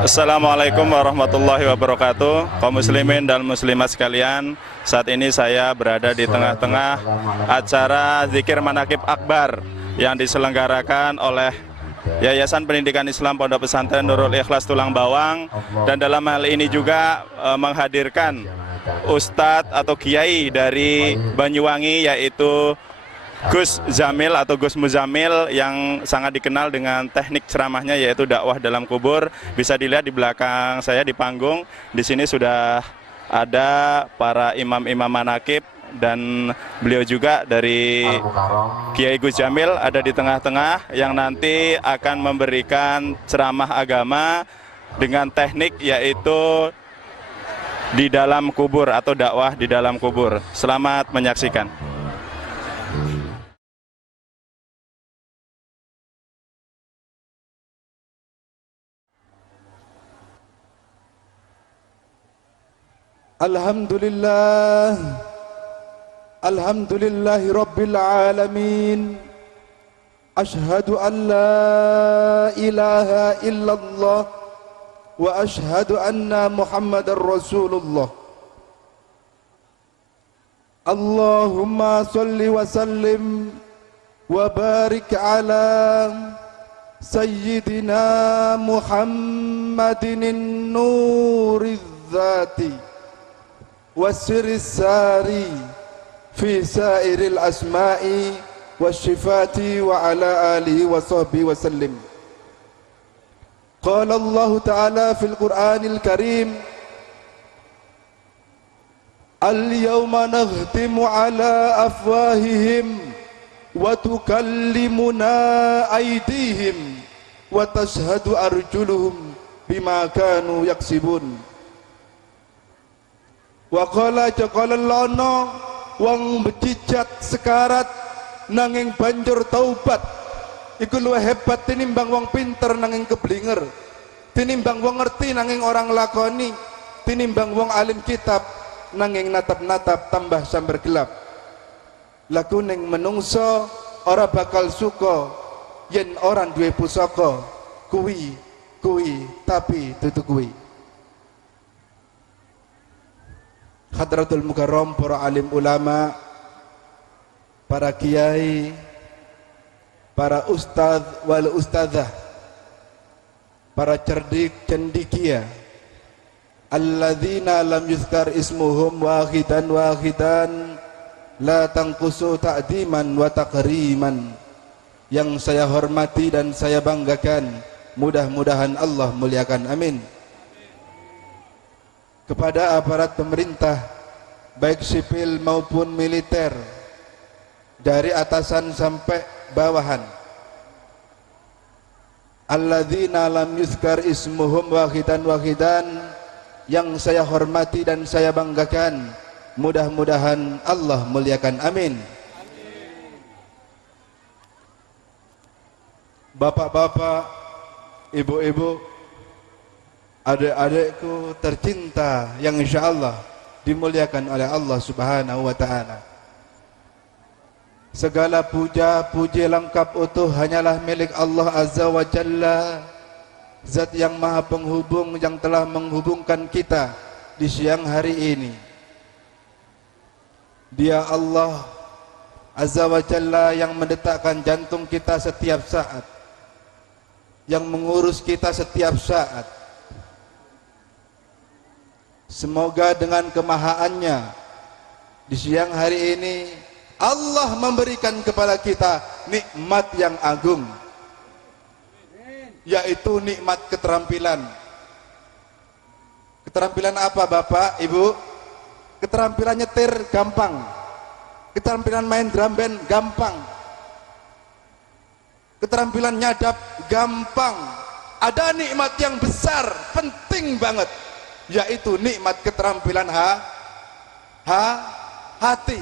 Assalamualaikum warahmatullahi wabarakatuh. Kaum muslimin dan muslimat sekalian, saat ini saya berada di tengah-tengah acara Zikir Manaqib Akbar yang diselenggarakan oleh Yayasan Pendidikan Islam Pondok Pesantren Nurul Ikhlas Tulang Bawang, dan dalam hal ini juga menghadirkan Ustadz atau Kiai dari Banyuwangi, yaitu Gus Zamil atau Gus Muzamil, yang sangat dikenal dengan teknik ceramahnya yaitu dakwah dalam kubur. Bisa dilihat di belakang saya di panggung, di sini sudah ada para imam-imam manaqib, dan beliau juga dari Kiai Gus Jamil ada di tengah-tengah yang nanti akan memberikan ceramah agama dengan teknik yaitu di dalam kubur atau dakwah di dalam kubur. Selamat menyaksikan. Alhamdulillah, alhamdulillahi rabbil alamin. Ashhadu an la ilaha illallah wa ashhadu anna Muhammadar Rasulullah. Allahumma salli wa sallim wa barik ala Sayyidina Muhammadin nuriz zati والسر الساري في سائر الأسماء والشفات وعلى آله وصحبه وسلم. قال الله تعالى في القرآن الكريم: اليوم نختم على أفواههم وتكلمنا أيديهم وتشهد أرجلهم بما كانوا يكسبون. Wa qala jaqala lono wong bejijat sekarat nanging banjur taubat iku luwih hebat tinimbang wong pinter nanging keblinger, tinimbang wong ngerti nanging orang lakoni, tinimbang wong alim kitab nanging natap-natap tambah sambar gelap. Laku ning menungso ora bakal suka yen orang duwe pusaka kuwi tapi dudu kuwi. Hadratul Mukarram, para alim ulama, para kiai, para ustadz wal ustadzah, para cerdik cendikia, alladzina lam yuzkar ismuhum wahidan la tangkusu ta'diman wa takriman, yang saya hormati dan saya banggakan, mudah-mudahan Allah muliakan, amin. Kepada aparat pemerintah baik sipil maupun militer, dari atasan sampai bawahan, alladzina lam yuzkar ismuhum wahidan, yang saya hormati dan saya banggakan, mudah-mudahan Allah muliakan, amin. Bapak-bapak, ibu-ibu, adik-adikku tercinta yang insyaallah dimuliakan oleh Allah Subhanahu wa ta'ala. Segala puja-puji lengkap utuh hanyalah milik Allah Azza wa Jalla, Zat yang maha penghubung yang telah menghubungkan kita di siang hari ini. Dia Allah Azza wa Jalla yang mendetakkan jantung kita setiap saat, yang mengurus kita setiap saat. Semoga dengan kemahaannya di siang hari ini Allah memberikan kepada kita nikmat yang agung, yaitu nikmat keterampilan. Keterampilan apa Bapak, Ibu? Keterampilan nyetir gampang, keterampilan main drum band gampang, keterampilan nyadap gampang. Ada nikmat yang besar, penting banget, yaitu nikmat keterampilan hati.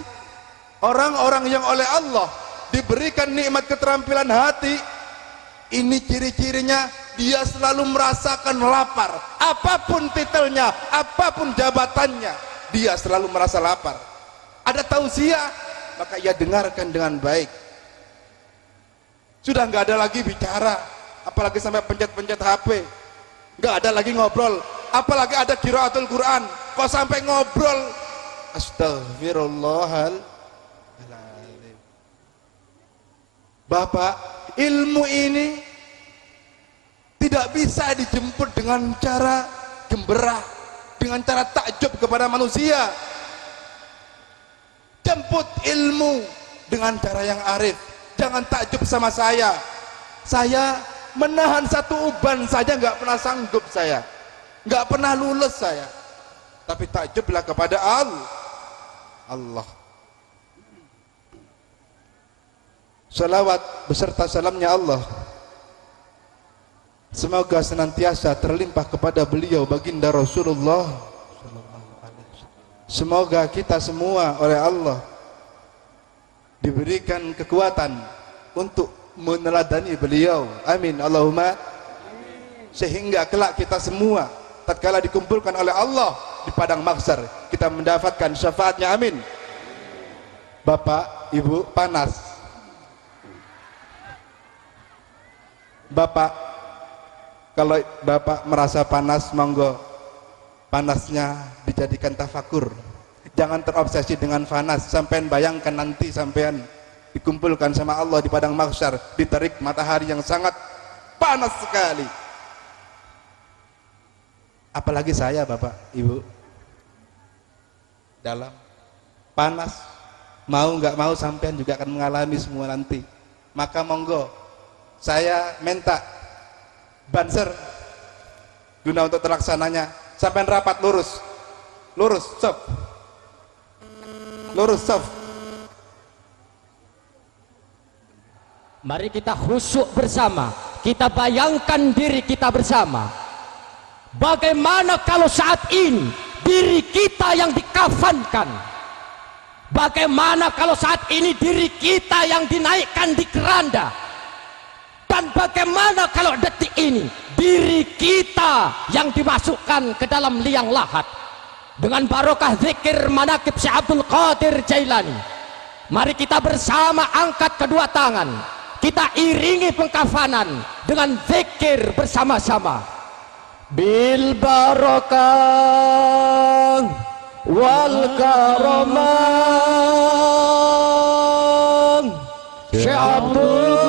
Orang-orang yang oleh Allah diberikan nikmat keterampilan hati, ini ciri-cirinya dia selalu merasakan lapar. Apapun titelnya, apapun jabatannya, dia selalu merasa lapar. Ada tausiah, maka ia dengarkan dengan baik. Sudah nggak ada lagi bicara, apalagi sampai pencet-pencet HP. nggak ada lagi ngobrol, apalagi ada qiraatul Quran, kok sampai ngobrol. Astagfirullahaladzim. Bapak, ilmu ini tidak bisa dijemput dengan cara gemberah, dengan cara takjub kepada manusia. Jemput ilmu dengan cara yang arif. Jangan takjub sama saya. Saya menahan satu uban saja nggak pernah sanggup saya, nggak pernah lulus saya. Tapi takjublah kepada Allah. Salawat beserta salamnya Allah semoga senantiasa terlimpah kepada beliau baginda Rasulullah. Semoga kita semua oleh Allah diberikan kekuatan untuk meneladani beliau. Amin Allahumma. Sehingga kelak kita semua tatkala dikumpulkan oleh Allah di padang mahsyar kita mendapatkan syafaatnya. Amin. Bapak, Ibu, panas. Bapak, kalau Bapak merasa panas, monggo panasnya dijadikan tafakur. Jangan terobsesi dengan panas. Sampean bayangkan nanti sampean dikumpulkan sama Allah di padang mahsyar, diterik matahari yang sangat panas sekali. Apalagi saya, Bapak, Ibu, dalam panas, mau nggak mau sampean juga akan mengalami semua nanti. Maka monggo saya minta banser guna untuk terlaksananya. Sampai rapat lurus, stop, lurus, stop. Mari kita khusyuk bersama, kita bayangkan diri kita bersama. Bagaimana kalau saat ini diri kita yang dikafankan? Bagaimana kalau saat ini diri kita yang dinaikkan di keranda? Dan bagaimana kalau detik ini diri kita yang dimasukkan ke dalam liang lahat dengan barokah zikir manaqib Syekh Abdul Qadir Jailani? Mari kita bersama angkat kedua tangan, kita iringi pengkafanan dengan zikir bersama-sama. Bil barokah wal karamah Syekh Abdul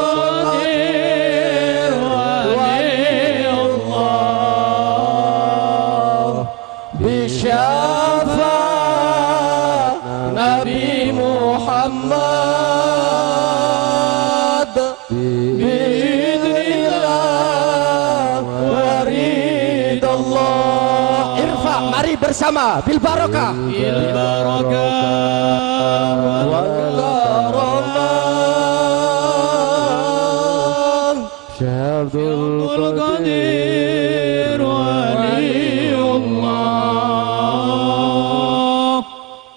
bersama bil barokah wal karamah Syabdul Qadir waliullah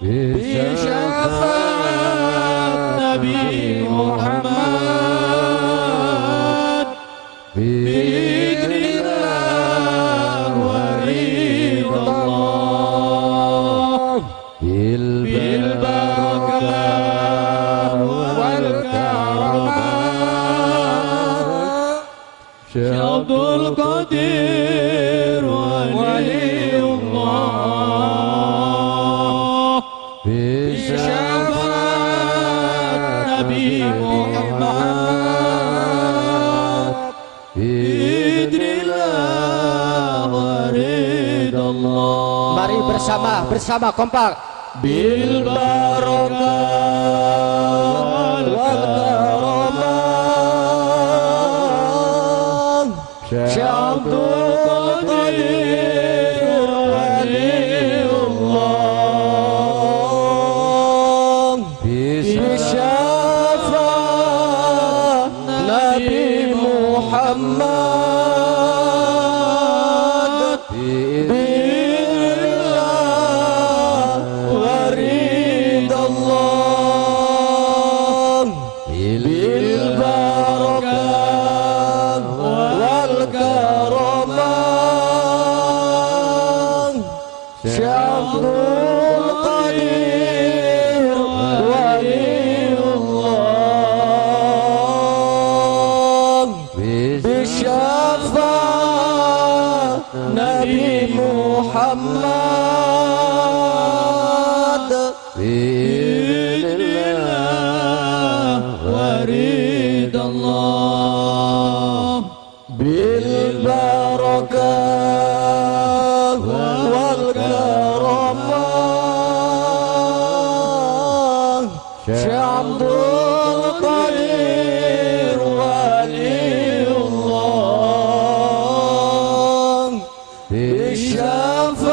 bi syafaat Nabi Muhammad bi'idnillah waridallah bil barakah wal karamah Syabdul Qadir waliullah bi syafaat Nabi Muhammad bi'idnillah waridallah. Mari bersama kompak bil barokah wal karamah Syabdul Qadir waliullah bi syafaat Nabi Muhammad bi'idnillah waridallah bil barakah wal karamah Syabdul Qadir waliullah bi syafaat Nabi Muhammad bi'idznillah waridallah bil barakah wal karamah Syekh Abdul Qadir waliullah bisyafaat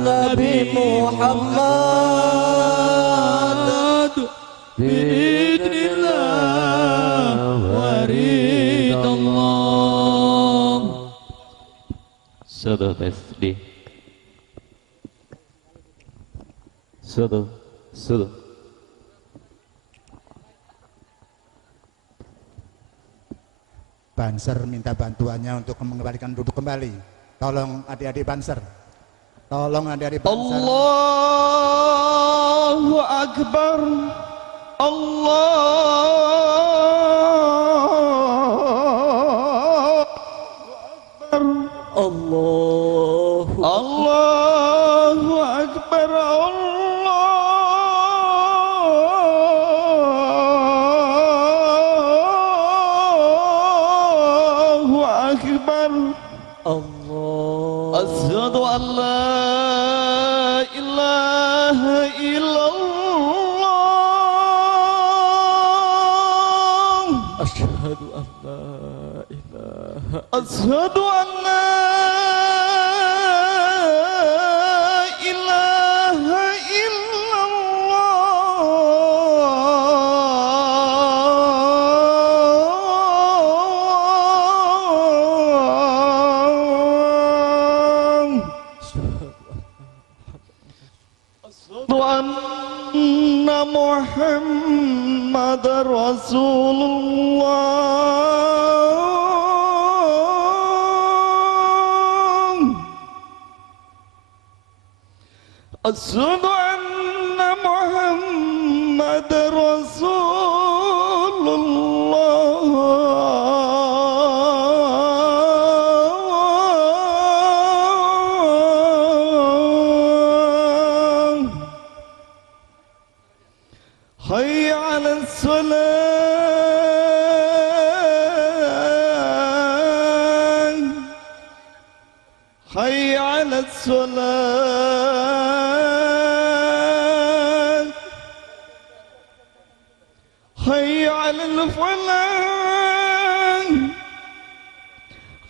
Nabi Muhammad bi'idznillah waridallah. Sudah tasbih. Sudah. Banser minta bantuannya untuk mengembalikan duduk kembali. Tolong adik-adik Banser. Tolong adik-adik Banser. Allahu Akbar. Allahu Akbar. Allahu Akbar. Allahu Akbar. Asyhadu an la ilaha illallah. Asyhadu an la ilaha Asyhadu an la ilaha illallah. Asyhadu anna Muhammadar Rasulullah. Asyhadu anna Muhammadar Rasulullah. Hayya 'alas salat. Hayya 'alas salat. Hayya 'alal falah.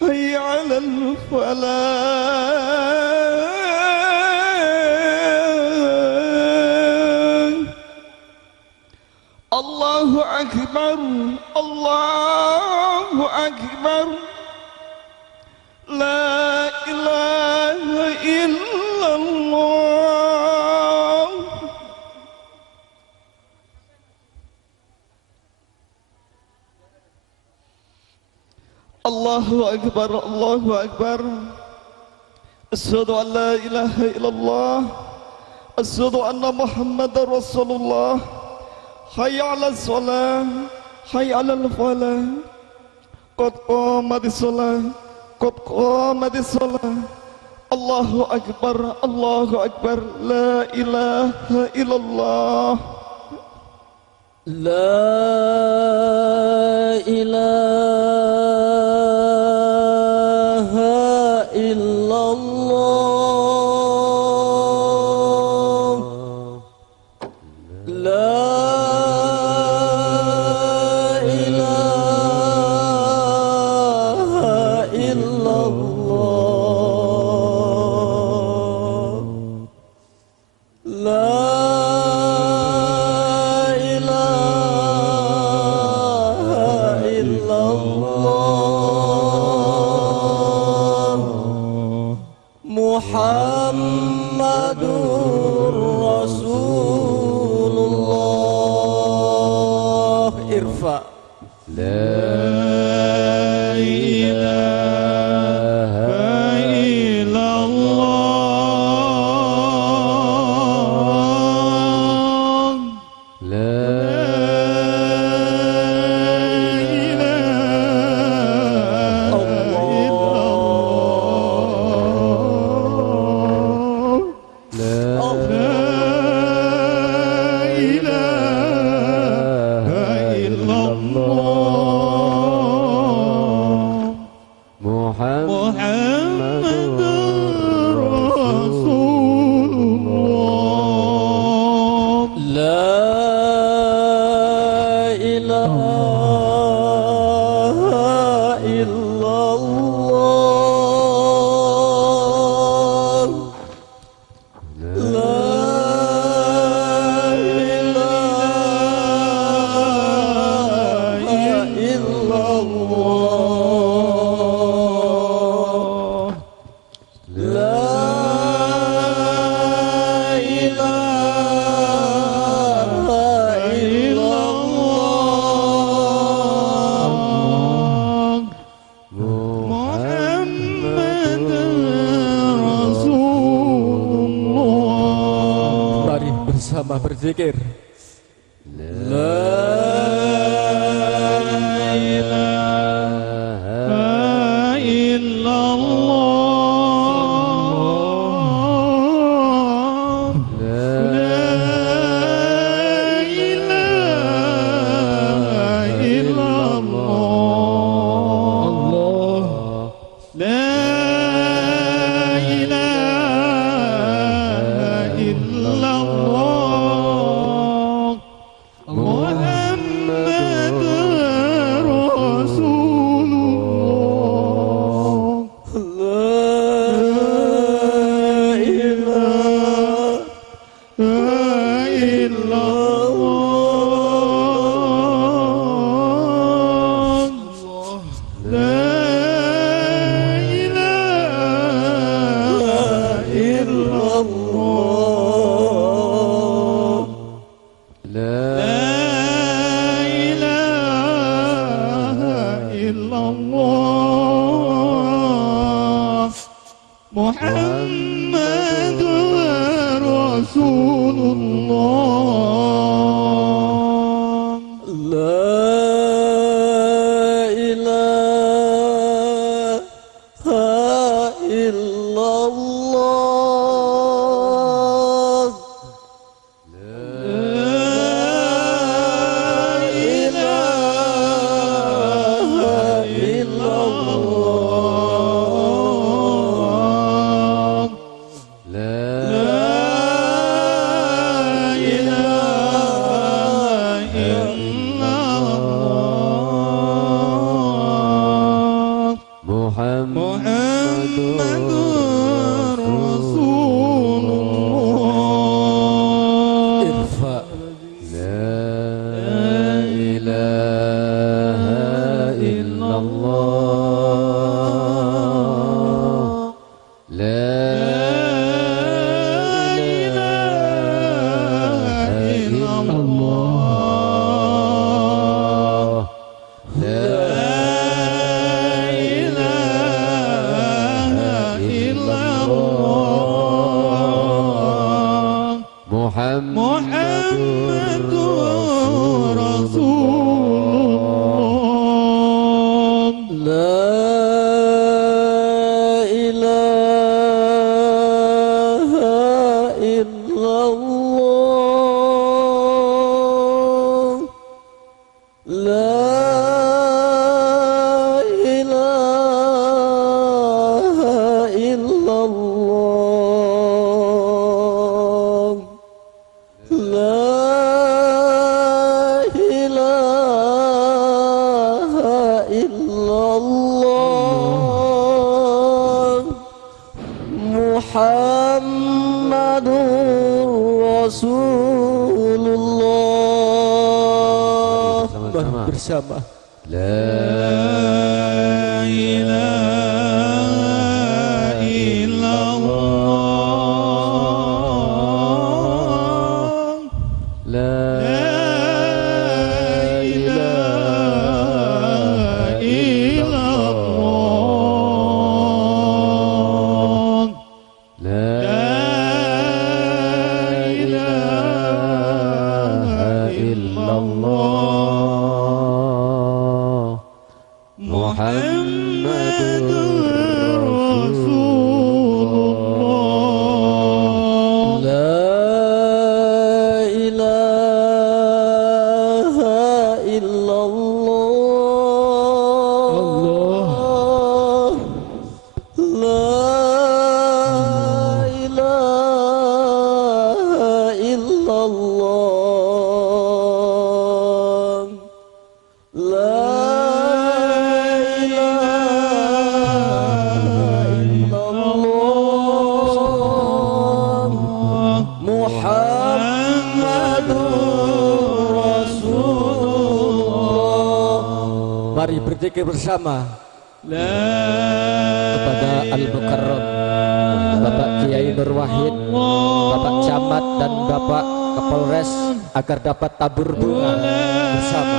Hayya 'alal falah. Allahu Akbar. Allahu Akbar. La ilaha illallah. Allahu Akbar. Allahu Akbar. Asyhadu an la ilaha illallah. Asyhadu anna Muhammadar Rasulullah. Hayya 'alas shalah. Hayya 'alal falah. Qad qamatis shalah. Qad qamatis shalah. Allahu Akbar. Allahu Akbar. La ilaha illallah. La ilaha illallah. La ilaha illallah. La ilaha illallah. محمد رسول الله لا إله إلا الله لا إله إلا الله لا إله إلا الله محمد رسول الله. Mari bersama berzikir. La ilaha illallah. La ilaha illallah. Allah. La ilaha illallah. Muhammad Rasulullah. La ilaha illallah. La ilaha illallah. La ilaha illallah. Muhammad Rasulullah. La ilaha illallah. Muhammadur Rasulullah. Irfa. La ilaha illallah. La ilaha illallah. La Muhammadur Rasulullah. La ilaha illallah. La ilaha illallah. La ilaha illallah. Muhammadur Rasulullah. Bersama. La ilaha illallah. La ilaha illallah. La ilaha illallah. Mari berzikir bersama kepada Al-Mukarram Bapak Kiai Nur Wahid, Bapak Camat dan Bapak Kapolres agar dapat tabur bunga bersama.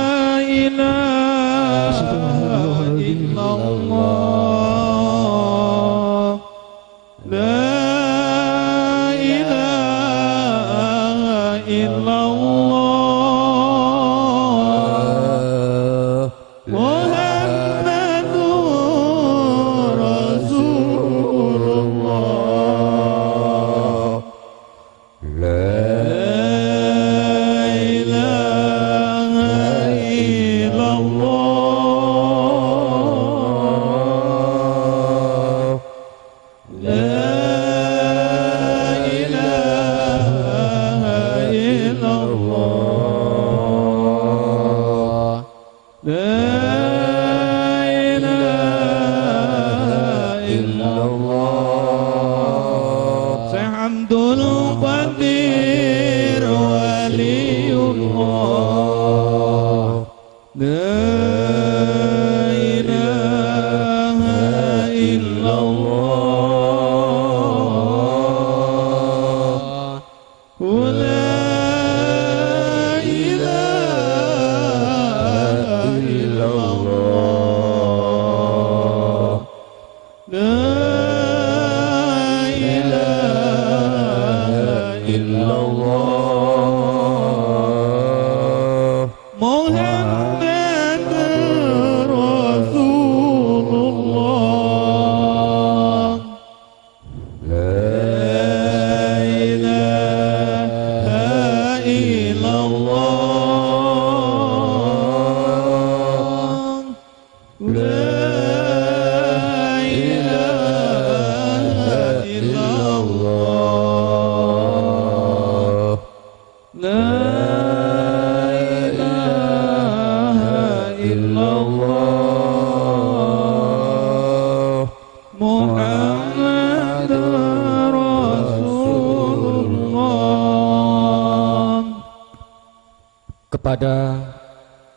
Kepada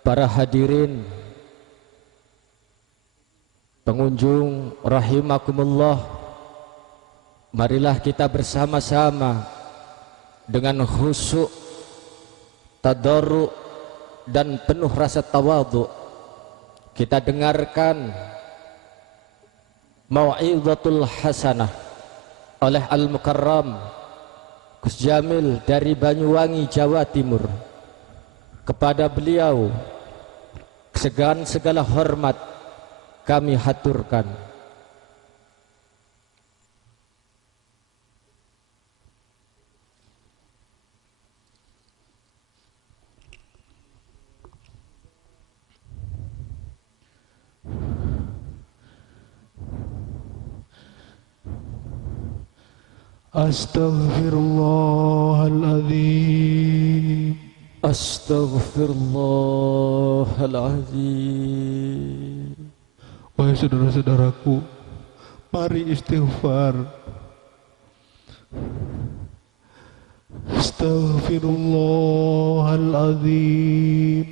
para hadirin pengunjung rahimakumullah, marilah kita bersama-sama dengan khusyuk, tadarru dan penuh rasa tawadhu kita dengarkan mau'izatul hasanah oleh Al-Mukarram Gus Jamil dari Banyuwangi, Jawa Timur. Kepada beliau segala hormat kami haturkan. Astaghfirullahaladzim. Astaghfirullahaladzim. Wahai saudara-saudaraku, mari istighfar. Astaghfirullahaladzim.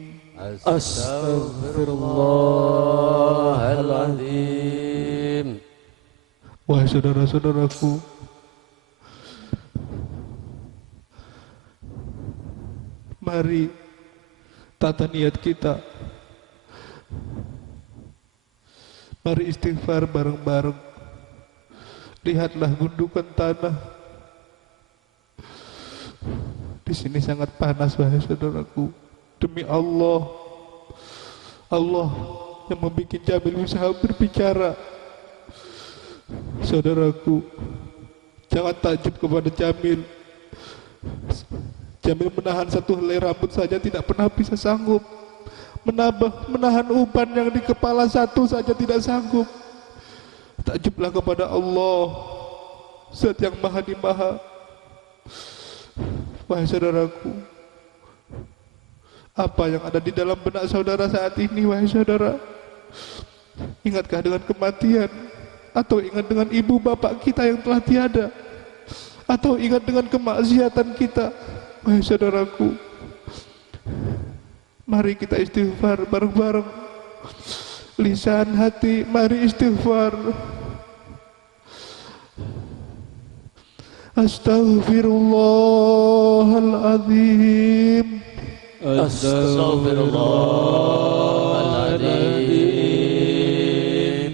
Astaghfirullahaladzim. Wahai saudara-saudaraku, mari tata niat kita. Mari istighfar bareng-bareng. Lihatlah gundukan tanah. Di sini sangat panas, wahai saudaraku. Demi Allah, Allah yang membuat Jamil bisa berbicara. Saudaraku, jangan takjub kepada Jamil. Jamil menahan satu helai rambut saja tidak pernah bisa sanggup. Menahan uban yang di kepala satu saja tidak sanggup. Takjublah kepada Allah, Zat yang Maha di Maha. Wahai saudaraku, apa yang ada di dalam benak saudara saat ini, wahai saudara? Ingatkah dengan kematian? Atau ingat dengan ibu bapak kita yang telah tiada? Atau ingat dengan kemaksiatan kita? Wahai saudaraku, mari kita istighfar bareng-bareng. lisan, hati, mari istighfar. Astaghfirullahaladzim. Astaghfirullahaladzim.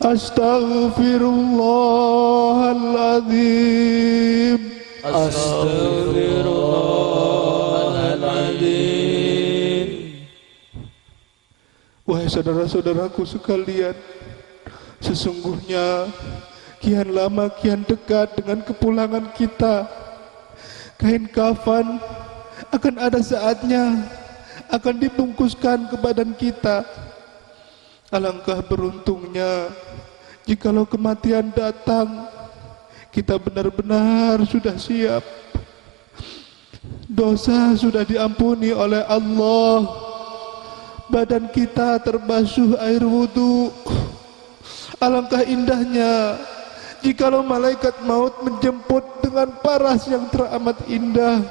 Astaghfirullahaladzim. Astaghfirullahaladzim. Wahai saudara-saudaraku sekalian, sesungguhnya kian lama kian dekat dengan kepulangan kita. Kain kafan akan ada saatnya akan dibungkuskan ke badan kita. Alangkah beruntungnya jikalau kematian datang, kita benar-benar sudah siap. Dosa sudah diampuni oleh Allah. Badan kita terbasuh air wudhu. Alangkah indahnya jikalau malaikat maut menjemput dengan paras yang teramat indah.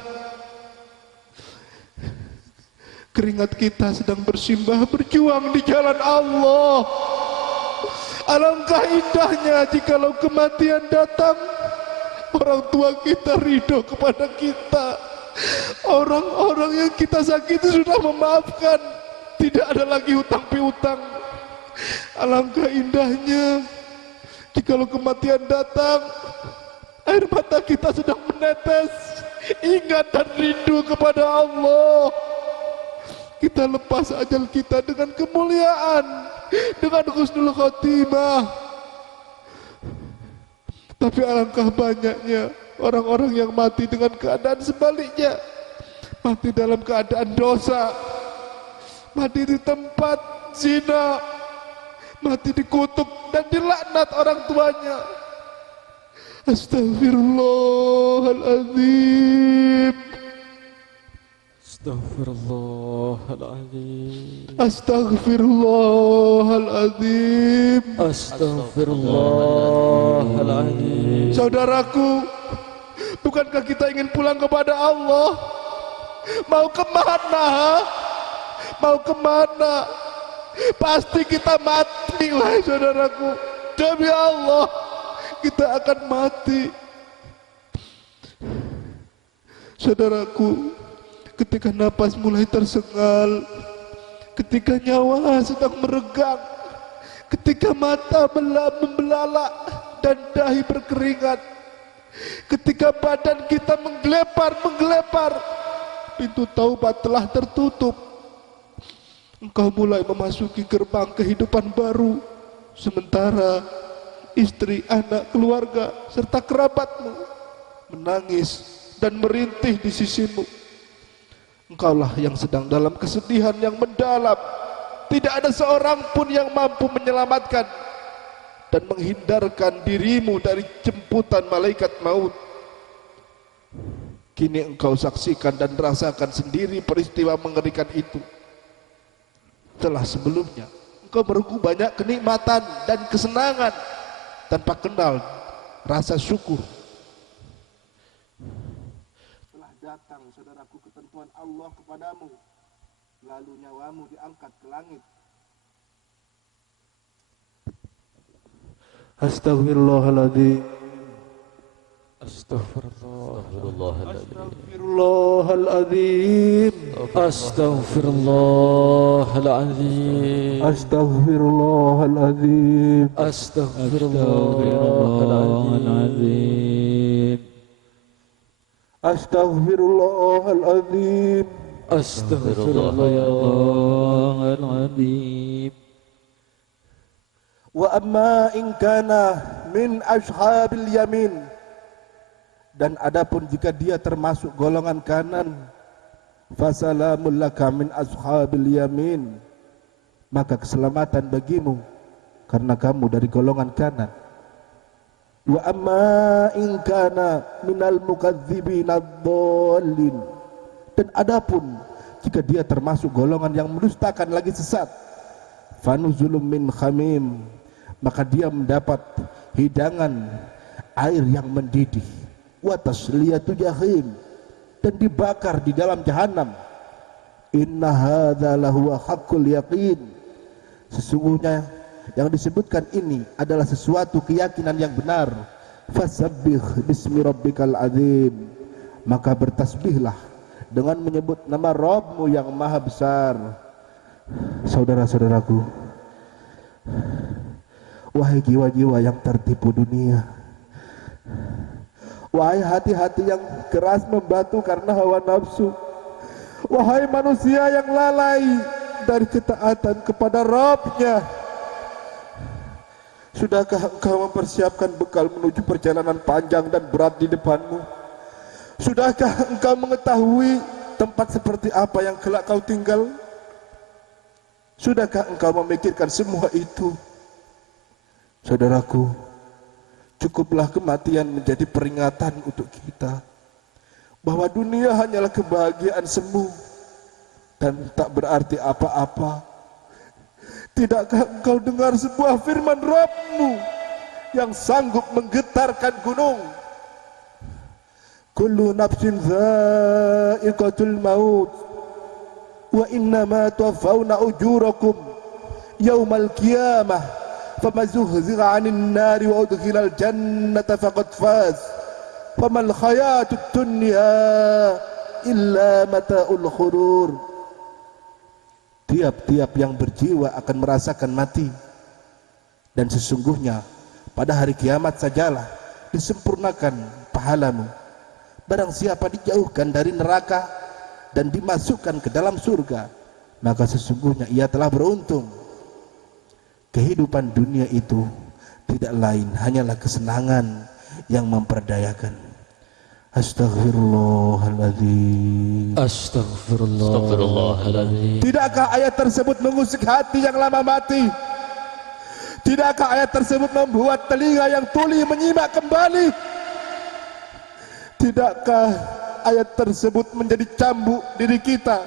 Keringat kita sedang bersimbah berjuang di jalan Allah. Alangkah indahnya jikalau kematian datang, orang tua kita ridho kepada kita. Orang-orang yang kita sakiti sudah memaafkan, tidak ada lagi hutang piutang. Alangkah indahnya jikalau kematian datang, air mata kita sedang menetes, ingat dan rindu kepada Allah. Kita lepas ajal kita dengan kemuliaan, dengan husnul khotimah. Tapi alangkah banyaknya orang-orang yang mati dengan keadaan sebaliknya, mati dalam keadaan dosa, mati di tempat zina, mati dikutuk dan dilaknat orang tuanya. Astaghfirullahaladzim. Astaghfirullahaladzim. Astaghfirullahaladzim. Astaghfirullahaladzim. Saudaraku, bukankah kita ingin pulang kepada Allah? Mau kemana? Mau kemana? Pasti kita mati, wahai saudaraku. Demi Allah, kita akan mati. Saudaraku, ketika napas mulai tersengal, ketika nyawa sedang meregang, ketika mata membelalak dan dahi berkeringat, ketika badan kita menggelepar, pintu taubat telah tertutup. Engkau mulai memasuki gerbang kehidupan baru, sementara istri, anak, keluarga, serta kerabatmu menangis dan merintih di sisimu. Engkaulah yang sedang dalam kesedihan yang mendalam. Tidak ada seorang pun yang mampu menyelamatkan dan menghindarkan dirimu dari jemputan malaikat maut. Kini engkau saksikan dan rasakan sendiri peristiwa mengerikan itu. Telah sebelumnya engkau merugu banyak kenikmatan dan kesenangan tanpa kenal rasa syukur. Telah datang, saudaraku, ketentuan Allah kepadamu, lalu nyawamu diangkat ke langit. Astaghfirullahaladzim. Astaghfirullahaladzim. Astaghfirullahaladzim. Astaghfirullahaladzim. Astaghfirullahaladzim. Astaghfirullahaladzim. Astaghfirullahaladzim. Wa amma in kana min ashabil yamin, dan adapun jika dia termasuk golongan kanan, fasalamul laka min ashabil yamin, maka keselamatan bagimu karena kamu dari golongan kanan. Wa amma in kana minal mukadzibin ad-dallin, dan adapun jika dia termasuk golongan yang mendustakan lagi sesat, fanuzulum min khamim, maka dia mendapat hidangan air yang mendidih, wa tasliyatu jahim, dan dibakar di dalam jahanam. Inna hadza lahu haqqul yaqin, Sesungguhnya yang disebutkan ini adalah sesuatu keyakinan yang benar. Fasabbih bismi rabbikal azim, maka bertasbihlah dengan menyebut nama Rabbmu yang maha besar. Saudara-saudaraku, wahai jiwa-jiwa yang tertipu dunia, wahai hati-hati yang keras membatu karena hawa nafsu, wahai manusia yang lalai dari ketaatan kepada Rabbnya, sudahkah engkau mempersiapkan bekal menuju perjalanan panjang dan berat di depanmu? Sudahkah engkau mengetahui tempat seperti apa yang kelak kau tinggal? Sudahkah engkau memikirkan semua itu? Saudaraku, cukuplah kematian menjadi peringatan untuk kita bahwa dunia hanyalah kebahagiaan semu dan tak berarti apa-apa. Tidakkah engkau dengar sebuah firman Rabbmu yang sanggup menggetarkan gunung? Kullu nafsin dha'iqatul maut wa innama tuwaffawna ujurakum yawmal qiyamah faman zuhziha 'anil nari wa udkhilal jannata faqad faz famal hayatud dunya illa mata'ul ghurur. Tiap-tiap yang berjiwa akan merasakan mati, dan sesungguhnya pada hari kiamat sajalah disempurnakan pahalamu. Barang siapa dijauhkan dari neraka dan dimasukkan ke dalam surga, maka sesungguhnya ia telah beruntung. Kehidupan dunia itu tidak lain hanyalah kesenangan yang memperdayakan. Astaghfirullahaladzim. Astagfirullahaladzim. Tidakkah ayat tersebut mengusik hati yang lama mati? Tidakkah ayat tersebut membuat telinga yang tuli menyimak kembali? Tidakkah ayat tersebut menjadi cambuk diri kita?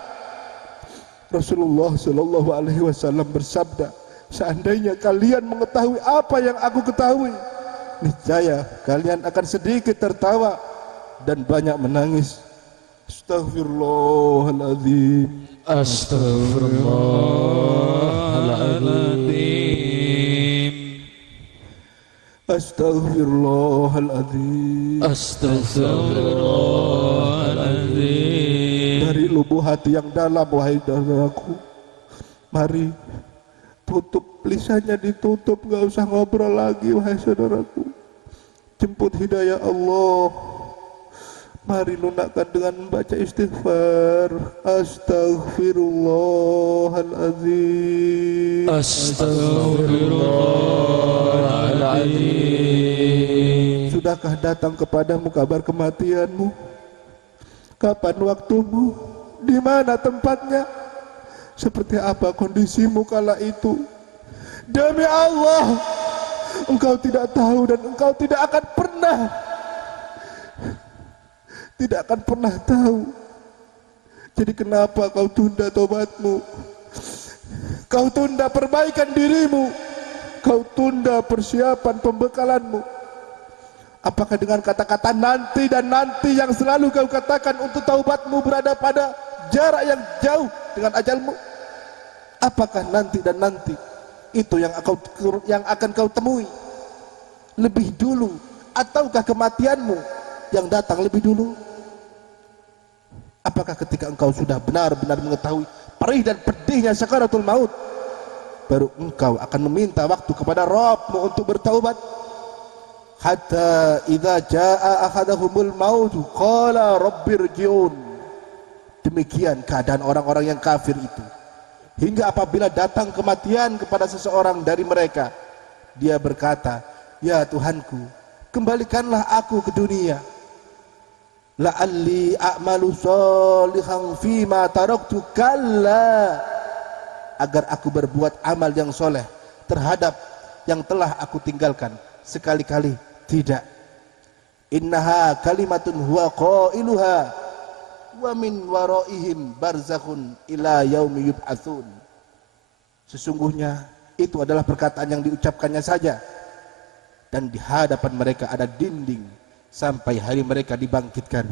Rasulullah Shallallahu Alaihi Wasallam bersabda, seandainya kalian mengetahui apa yang aku ketahui, niscaya kalian akan sedikit tertawa dan banyak menangis. Astaghfirullahaladzim. Astagfirullahaladzim. Astaghfirullahaladzim. Astagfirullahaladzim. Dari lubuk hati yang dalam, wahai saudaraku, mari tutup lisannya, ditutup, gak usah ngobrol lagi, wahai saudaraku. Jemput hidayah Allah. Mari lunakkan dengan membaca istighfar. Astaghfirullahaladzim. Astagfirullahaladzim. Sudahkah datang kepadamu kabar kematianmu? Kapan waktumu? Di mana tempatnya? Seperti apa kondisimu kala itu? Demi Allah, engkau tidak tahu dan engkau tidak akan pernah tahu. Jadi kenapa kau tunda tobatmu? Kau tunda perbaikan dirimu? Kau tunda persiapan pembekalanmu? Apakah dengan kata-kata nanti dan nanti yang selalu kau katakan untuk taubatmu berada pada jarak yang jauh dengan ajalmu? Apakah nanti dan nanti itu yang akan kau temui lebih dulu, ataukah kematianmu yang datang lebih dulu? Apakah ketika engkau sudah benar-benar mengetahui perih dan pedihnya sakaratul maut, baru engkau akan meminta waktu kepada Rabbmu untuk bertaubat? Hatta idza jaa ahadahumul maut qala rabbirji'un. Demikian keadaan orang-orang yang kafir itu, hingga apabila datang kematian kepada seseorang dari mereka, dia berkata, ya Tuhanku, kembalikanlah aku ke dunia, la'alli a'malu sholihan fima taraktu, kalla, agar aku berbuat amal yang soleh terhadap yang telah aku tinggalkan. Sekali-kali tidak. Innaha kalimatun huwa qailuha wa min waraihim barzakhun ila yaumi yub'atsun. Sesungguhnya itu adalah perkataan yang diucapkannya saja, dan di hadapan mereka ada dinding sampai hari mereka dibangkitkan.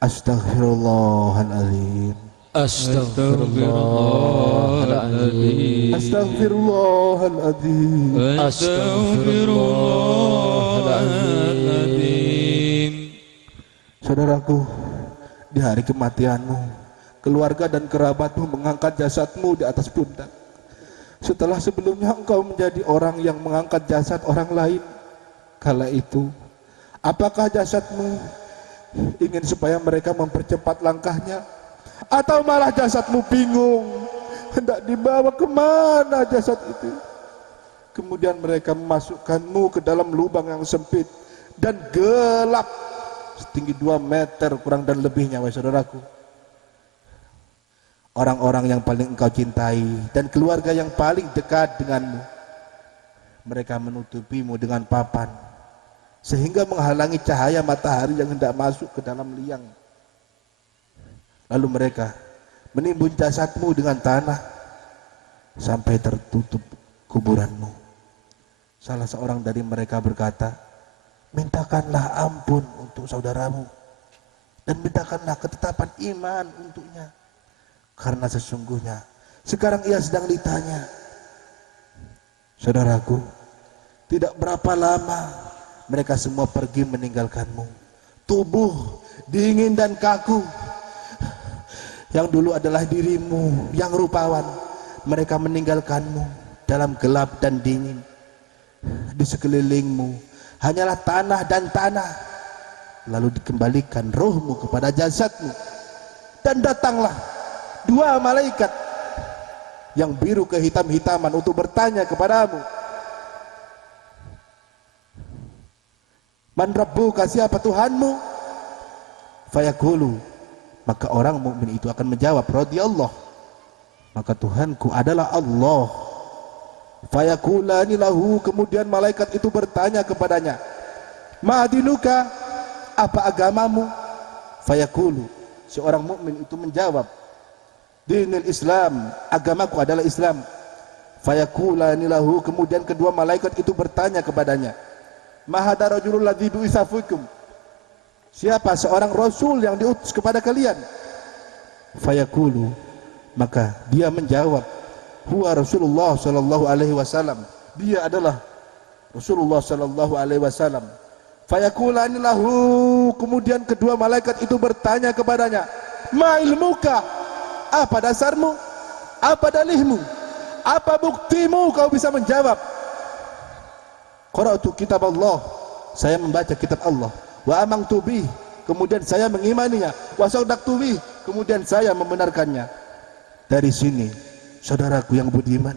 Astaghfirullahaladzim. Astaghfirullahaladzim. Astaghfirullahaladzim. Astaghfirullahaladzim. Saudaraku, di hari kematianmu, keluarga dan kerabatmu mengangkat jasadmu di atas pundak. Setelah sebelumnya engkau menjadi orang yang mengangkat jasad orang lain. Kala itu, apakah jasadmu ingin supaya mereka mempercepat langkahnya? Atau malah jasadmu bingung, hendak dibawa kemana jasad itu? Kemudian mereka memasukkanmu ke dalam lubang yang sempit dan gelap, setinggi 2 meter kurang dan lebihnya, wahai saudaraku. Orang-orang yang paling engkau cintai dan keluarga yang paling dekat denganmu, mereka menutupimu dengan papan sehingga menghalangi cahaya matahari yang hendak masuk ke dalam liang. Lalu mereka menimbun jasadmu dengan tanah sampai tertutup kuburanmu. Salah seorang dari mereka berkata, mintakanlah ampun untuk saudaramu dan mintakanlah ketetapan iman untuknya, karena sesungguhnya sekarang ia sedang ditanya. Saudaraku, tidak berapa lama mereka semua pergi meninggalkanmu. Tubuh dingin dan kaku yang dulu adalah dirimu yang rupawan, mereka meninggalkanmu dalam gelap dan dingin. Di sekelilingmu hanyalah tanah dan tanah. Lalu dikembalikan rohmu kepada jasadmu, dan datanglah 2 malaikat yang biru kehitam-hitaman untuk bertanya kepadamu, man rabbuka, siapa Tuhanmu? Fayaqulu, maka orang mukmin itu akan menjawab, radhiyallahu, maka Tuhanku adalah Allah. Fayaqulani lahu, kemudian malaikat itu bertanya kepadanya, ma dinuka, apa agamamu? Fayaqulu, seorang mukmin itu menjawab, dinil Islam, agamaku adalah Islam. Fayaqulani lahu, kemudian kedua malaikat itu bertanya kepadanya, ma hadar rajulul ladzi bu'itsa fikum, siapa seorang rasul yang diutus kepada kalian? Fayaqulu, maka dia menjawab, huwa Rasulullah sallallahu alaihi wasallam, dia adalah Rasulullah sallallahu alaihi wasallam. Fayaqulani lahu, kemudian kedua malaikat itu bertanya kepadanya, ma ilmuka, apa dasarmu? Apa dalihmu? Apa buktimu kau bisa menjawab? Qara'tu kitab Allah, saya membaca kitab Allah. Wa amantu bih, kemudian saya mengimaninya. Wa saddaqtu bih, kemudian saya membenarkannya. Dari sini, saudaraku yang budiman,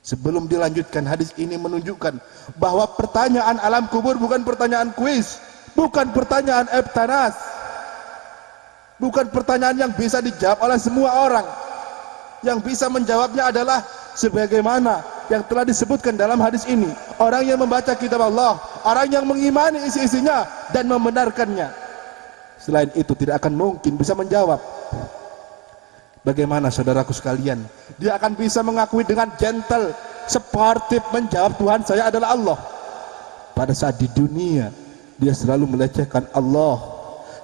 sebelum dilanjutkan, hadis ini menunjukkan bahwa pertanyaan alam kubur bukan pertanyaan kuis, bukan pertanyaan ebtanas, bukan pertanyaan yang bisa dijawab oleh semua orang. Yang bisa menjawabnya adalah sebagaimana yang telah disebutkan dalam hadis ini, orang yang membaca kitab Allah, orang yang mengimani isi-isinya dan membenarkannya. Selain itu tidak akan mungkin bisa menjawab. Bagaimana saudaraku sekalian, dia akan bisa mengakui dengan gentle, sportif menjawab Tuhan saya adalah Allah, pada saat di dunia dia selalu melecehkan Allah,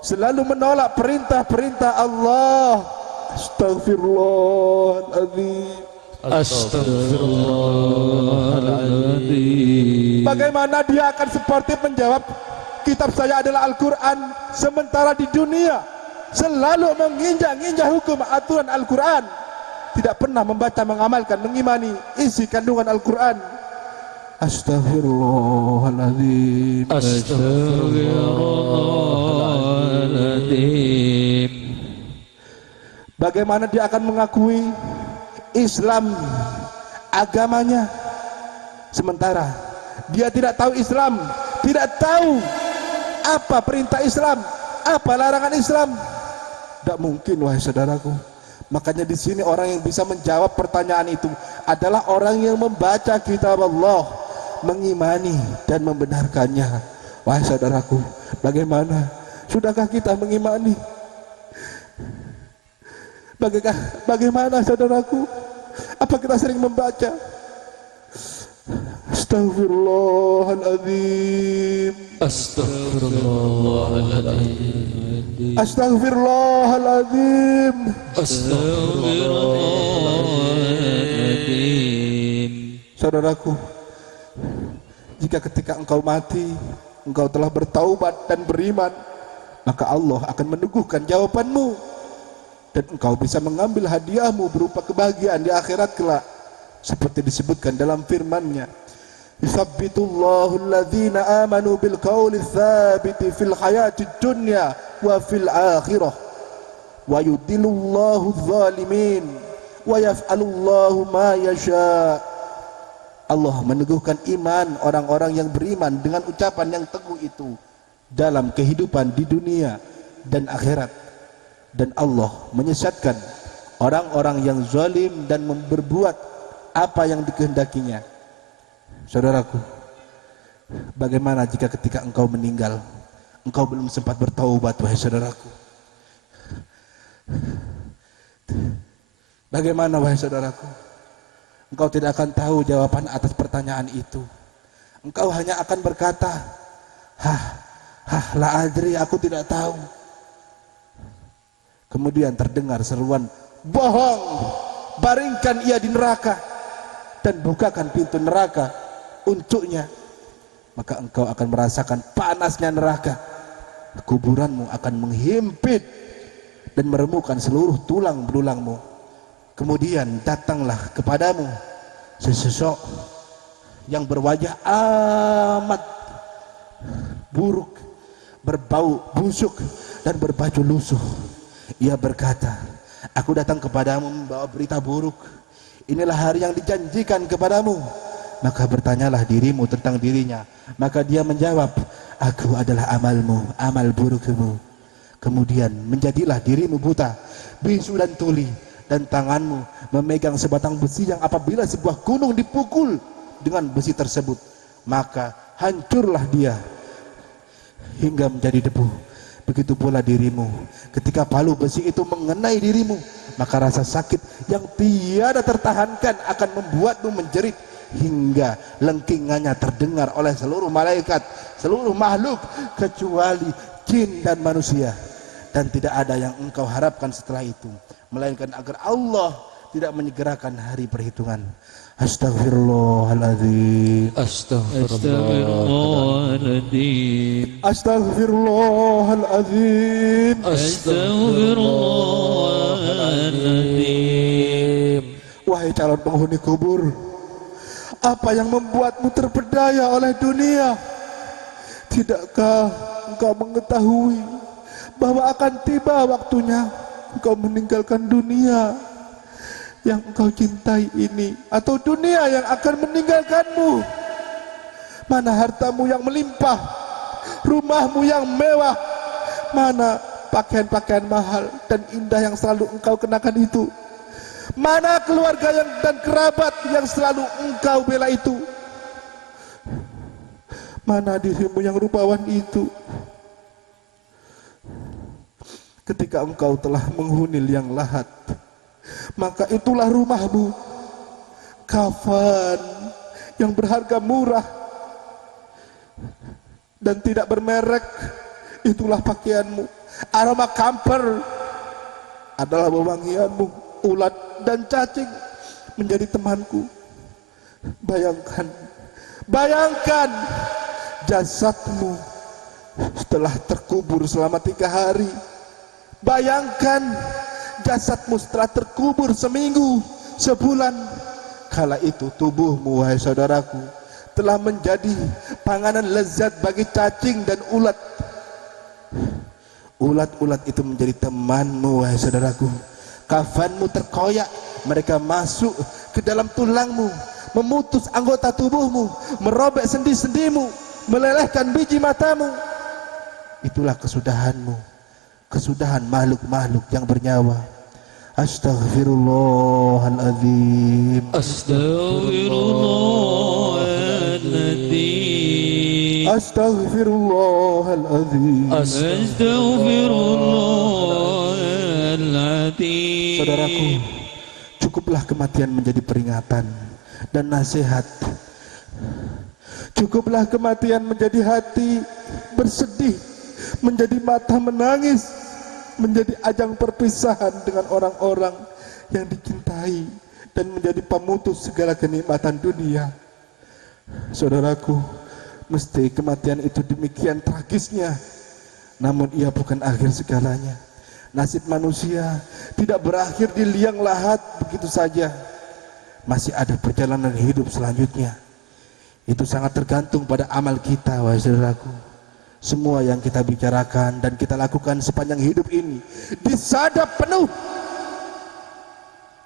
selalu menolak perintah-perintah Allah. Astaghfirullahaladzim. Astaghfirullahaladzim. Bagaimana dia akan sportif menjawab kitab saya adalah Al-Quran, sementara di dunia selalu menginjak-injak hukum aturan Al-Quran, tidak pernah membaca, mengamalkan, mengimani isi kandungan Al-Quran. Astaghfirullahaladzim. Astaghfirullahaladzim. Bagaimana dia akan mengakui Islam agamanya, sementara dia tidak tahu Islam, tidak tahu apa perintah Islam, apa larangan Islam? Tidak mungkin, wahai saudaraku. Makanya di sini orang yang bisa menjawab pertanyaan itu adalah orang yang membaca kitab Allah, mengimani dan membenarkannya. Wahai saudaraku, bagaimana? Sudahkah kita mengimani? Bagaimana saudaraku? Apa kita sering membaca? Astaghfirullahaladzim. Astagfirullahaladzim. Astaghfirullahaladzim. Astagfirullahaladzim. Saudaraku, jika ketika engkau mati, engkau telah bertaubat dan beriman, maka Allah akan meneguhkan jawabanmu dan engkau bisa mengambil hadiahmu berupa kebahagiaan di akhirat kelak, seperti disebutkan dalam firman-Nya, Yuthabbitullahu alladhina amanu bil qawli tsabiti fil hayatid dunya wa fil akhirah wa yudillullahu adh-dhalimin wa yaf'alullahu ma yasha. Allah meneguhkan iman orang-orang yang beriman dengan ucapan yang teguh itu dalam kehidupan di dunia dan akhirat, dan Allah menyesatkan orang-orang yang zalim dan berbuat apa yang dikehendakinya. Saudaraku, bagaimana jika ketika engkau meninggal, engkau belum sempat bertaubat, wahai saudaraku? Bagaimana, wahai saudaraku? Engkau tidak akan tahu jawaban atas pertanyaan itu. Engkau hanya akan berkata, la adri, aku tidak tahu. Kemudian terdengar seruan, bohong, baringkan ia di neraka dan bukakan pintu neraka untuknya, maka engkau akan merasakan panasnya neraka. Kuburanmu akan menghimpit dan meremukkan seluruh tulang belulangmu. Kemudian datanglah kepadamu sesosok yang berwajah amat buruk, berbau busuk dan berbaju lusuh. Ia berkata, aku datang kepadamu membawa berita buruk. Inilah hari yang dijanjikan kepadamu. Maka bertanyalah dirimu tentang dirinya. Maka dia menjawab, aku adalah amalmu, amal burukmu. Kemudian menjadilah dirimu buta, bisu dan tuli, dan tanganmu memegang sebatang besi yang apabila sebuah gunung dipukul dengan besi tersebut, maka hancurlah dia hingga menjadi debu. Begitu pula dirimu, ketika palu besi itu mengenai dirimu, maka rasa sakit yang tiada tertahankan akan membuatmu menjerit hingga lengkingannya terdengar oleh seluruh malaikat, seluruh makhluk kecuali jin dan manusia. Dan tidak ada yang engkau harapkan setelah itu, melainkan agar Allah tidak menyegerakan hari perhitungan. Astaghfirullahaladzim. Astagfirullahaladzim. Astaghfirullahaladzim. Astagfirullahaladzim. Wahai calon penghuni kubur, apa yang membuatmu terpedaya oleh dunia? Tidakkah engkau mengetahui bahwa akan tiba waktunya engkau meninggalkan dunia yang engkau cintai ini, atau dunia yang akan meninggalkanmu? Mana hartamu yang melimpah, rumahmu yang mewah, mana pakaian-pakaian mahal dan indah yang selalu engkau kenakan itu? Mana keluarga dan kerabat yang selalu engkau bela itu? Mana dirimu yang rupawan itu? Ketika engkau telah menghuni liang lahat, maka itulah rumahmu. Kafan yang berharga murah dan tidak bermerek, itulah pakaianmu. Aroma kamper adalah wewangianmu. Ulat dan cacing menjadi temanku. Bayangkan jasadmu setelah terkubur selama 3 hari. Bayangkan jasadmu setelah terkubur seminggu, sebulan. Kala itu tubuhmu, wahai saudaraku, telah menjadi panganan lezat bagi cacing dan ulat. Ulat-ulat itu menjadi temanmu, wahai saudaraku. Kafanmu terkoyak, mereka masuk ke dalam tulangmu, memutus anggota tubuhmu, merobek sendi-sendimu, melelehkan biji matamu. Itulah kesudahanmu, kesudahan makhluk-makhluk yang bernyawa. Astaghfirullahaladzim. Astagfirullahaladzim. Astaghfirullahaladzim. Astagfirullahaladzim. Saudaraku, cukuplah kematian menjadi peringatan dan nasihat Cukuplah kematian menjadi hati bersedih, menjadi mata menangis, menjadi ajang perpisahan dengan orang-orang yang dicintai, dan menjadi pemutus segala kenikmatan dunia. Saudaraku, mesti kematian itu demikian tragisnya, namun ia bukan akhir segalanya. Nasib manusia tidak berakhir di liang lahat begitu saja. Masih ada perjalanan hidup selanjutnya. Itu sangat tergantung pada amal kita, wahai saudaraku. Semua yang kita bicarakan dan kita lakukan sepanjang hidup ini disadap penuh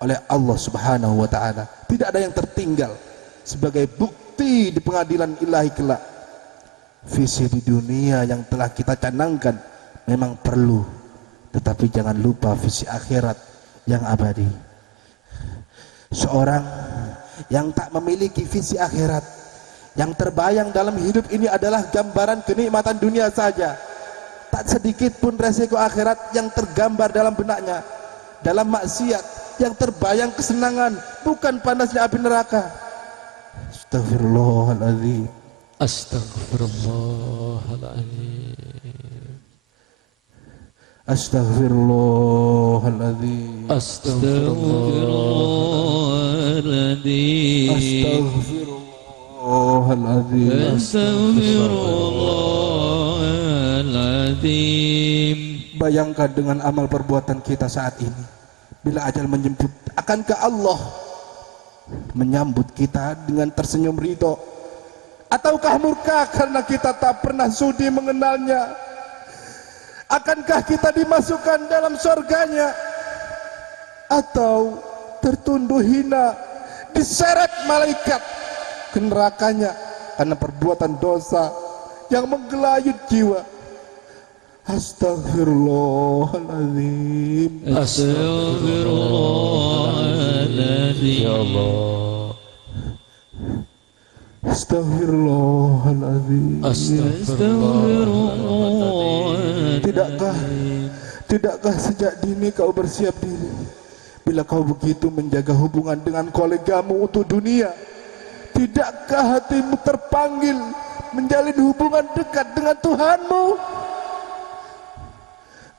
oleh Allah Subhanahu wa taala. Tidak ada yang tertinggal. Sebagai bukti di pengadilan ilahi kelak, visi di dunia yang telah kita canangkan memang perlu, tetapi jangan lupa visi akhirat yang abadi. Seorang yang tak memiliki visi akhirat, yang terbayang dalam hidup ini adalah gambaran kenikmatan dunia saja, tak sedikit pun resiko akhirat yang tergambar dalam benaknya. Dalam maksiat yang terbayang kesenangan, bukan panasnya api neraka. Astagfirullahaladzim. Astagfirullahaladzim. Astagfirullahaladzim. Astagfirullahaladzim. Astagfirullahaladzim. Bayangkan dengan amal perbuatan kita saat ini, bila ajal menjemput, akankah Allah menyambut kita dengan tersenyum ridho, ataukah murka karena kita tak pernah sudi mengenalnya? Akankah kita dimasukkan dalam surganya, atau tertunduk hina diseret malaikat ke nerakanya karena perbuatan dosa yang menggelayut jiwa? Astagfirullahaladzim. Astagfirullahaladzim. Ya Allah. Astagfirullahaladzim. Astagfirullahaladzim. Tidakkah sejak dini kau bersiap diri? Bila kau begitu menjaga hubungan dengan kolegamu untuk dunia, tidakkah hatimu terpanggil menjalin hubungan dekat dengan Tuhanmu?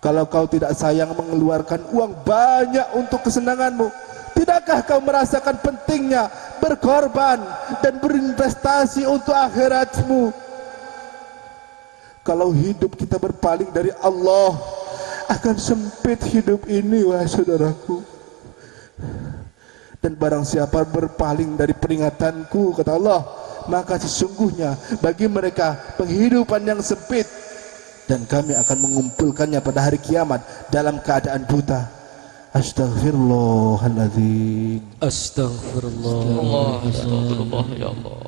Kalau kau tidak sayang mengeluarkan uang banyak untuk kesenanganmu, tidakkah kau merasakan pentingnya berkorban dan berinvestasi untuk akhiratmu? Kalau hidup kita berpaling dari Allah, akan sempit hidup ini, wahai saudaraku. Dan barang siapa berpaling dari peringatanku, kata Allah, maka sesungguhnya bagi mereka penghidupan yang sempit, dan kami akan mengumpulkannya pada hari kiamat dalam keadaan buta. Astagfirullahaladzim. Astagfirullah. Astagfirullah ya Allah.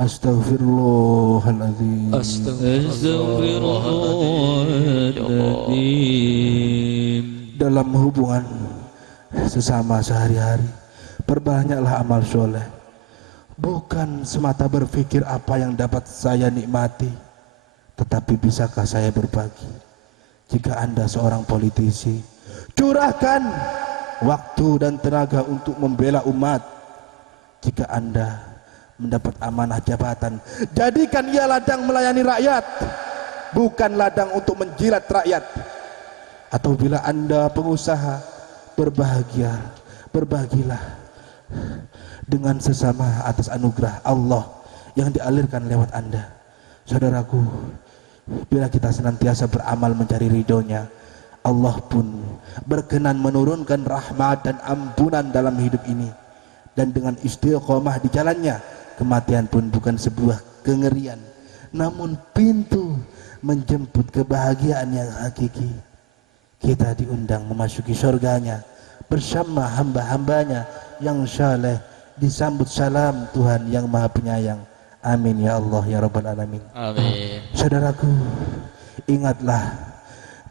Astagfirullahaladzim. Astagfirullahaladzim. Dalam hubungan sesama sehari-hari, perbanyaklah amal soleh. Bukan semata berpikir apa yang dapat saya nikmati, tetapi bisakah saya berbagi. Jika Anda seorang politisi, curahkan waktu dan tenaga untuk membela umat. Jika Anda mendapat amanah jabatan, jadikan ia ladang melayani rakyat, bukan ladang untuk menjilat rakyat. Atau bila Anda pengusaha, berbahagilah dengan sesama atas anugerah Allah yang dialirkan lewat Anda. Saudaraku, bila kita senantiasa beramal mencari ridhonya, Allah pun berkenan menurunkan rahmat dan ampunan dalam hidup ini. Dan dengan istiqomah di jalannya, kematian pun bukan sebuah kengerian, namun pintu menjemput kebahagiaan yang hakiki. Kita diundang memasuki surganya bersama hamba-hambanya yang saleh, disambut salam Tuhan yang Maha Penyayang. Amin ya Allah ya Rabbal Alamin. Amin. Saudaraku, ingatlah,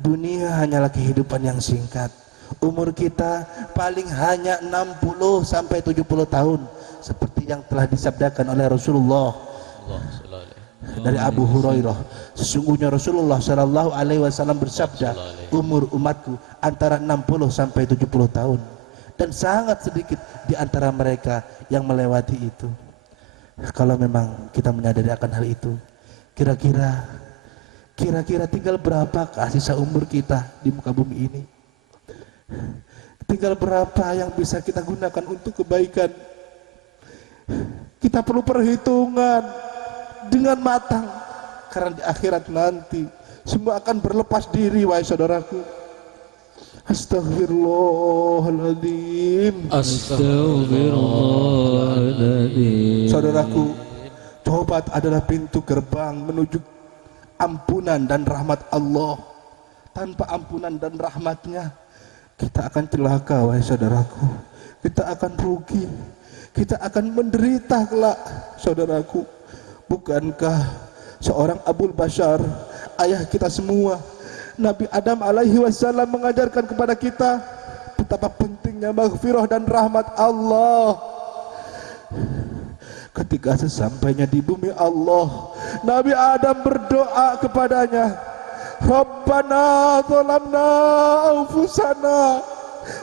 dunia hanyalah kehidupan yang singkat. Umur kita paling hanya 60 sampai 70 tahun, seperti yang telah disabdakan oleh Rasulullah dari Abu Hurairah. Sesungguhnya Rasulullah sallallahu alaihi wasallam bersabda, umur umatku antara 60 sampai 70 tahun, dan sangat sedikit di antara mereka yang melewati itu. Kalau memang kita menyadari akan hal itu, kira-kira tinggal berapa kasih seumur kita di muka bumi ini? Tinggal berapa yang bisa kita gunakan untuk kebaikan? Kita perlu perhitungan dengan matang, karena di akhirat nanti semua akan berlepas diri, wahai saudaraku. Astaghfirullahaladzim. Astagfirullahaladzim. Saudaraku, taubat adalah pintu gerbang menuju ampunan dan rahmat Allah. Tanpa ampunan dan rahmatnya, kita akan celaka, wahai saudaraku. Kita akan rugi, kita akan menderita kelak, saudaraku. Bukankah seorang Abul Bashar, ayah kita semua, Nabi Adam alaihi wasallam, mengajarkan kepada kita betapa pentingnya maghfirah dan rahmat Allah. Ketika sesampainya di bumi Allah, Nabi Adam berdoa kepadanya, Rabbana zalamna anfusana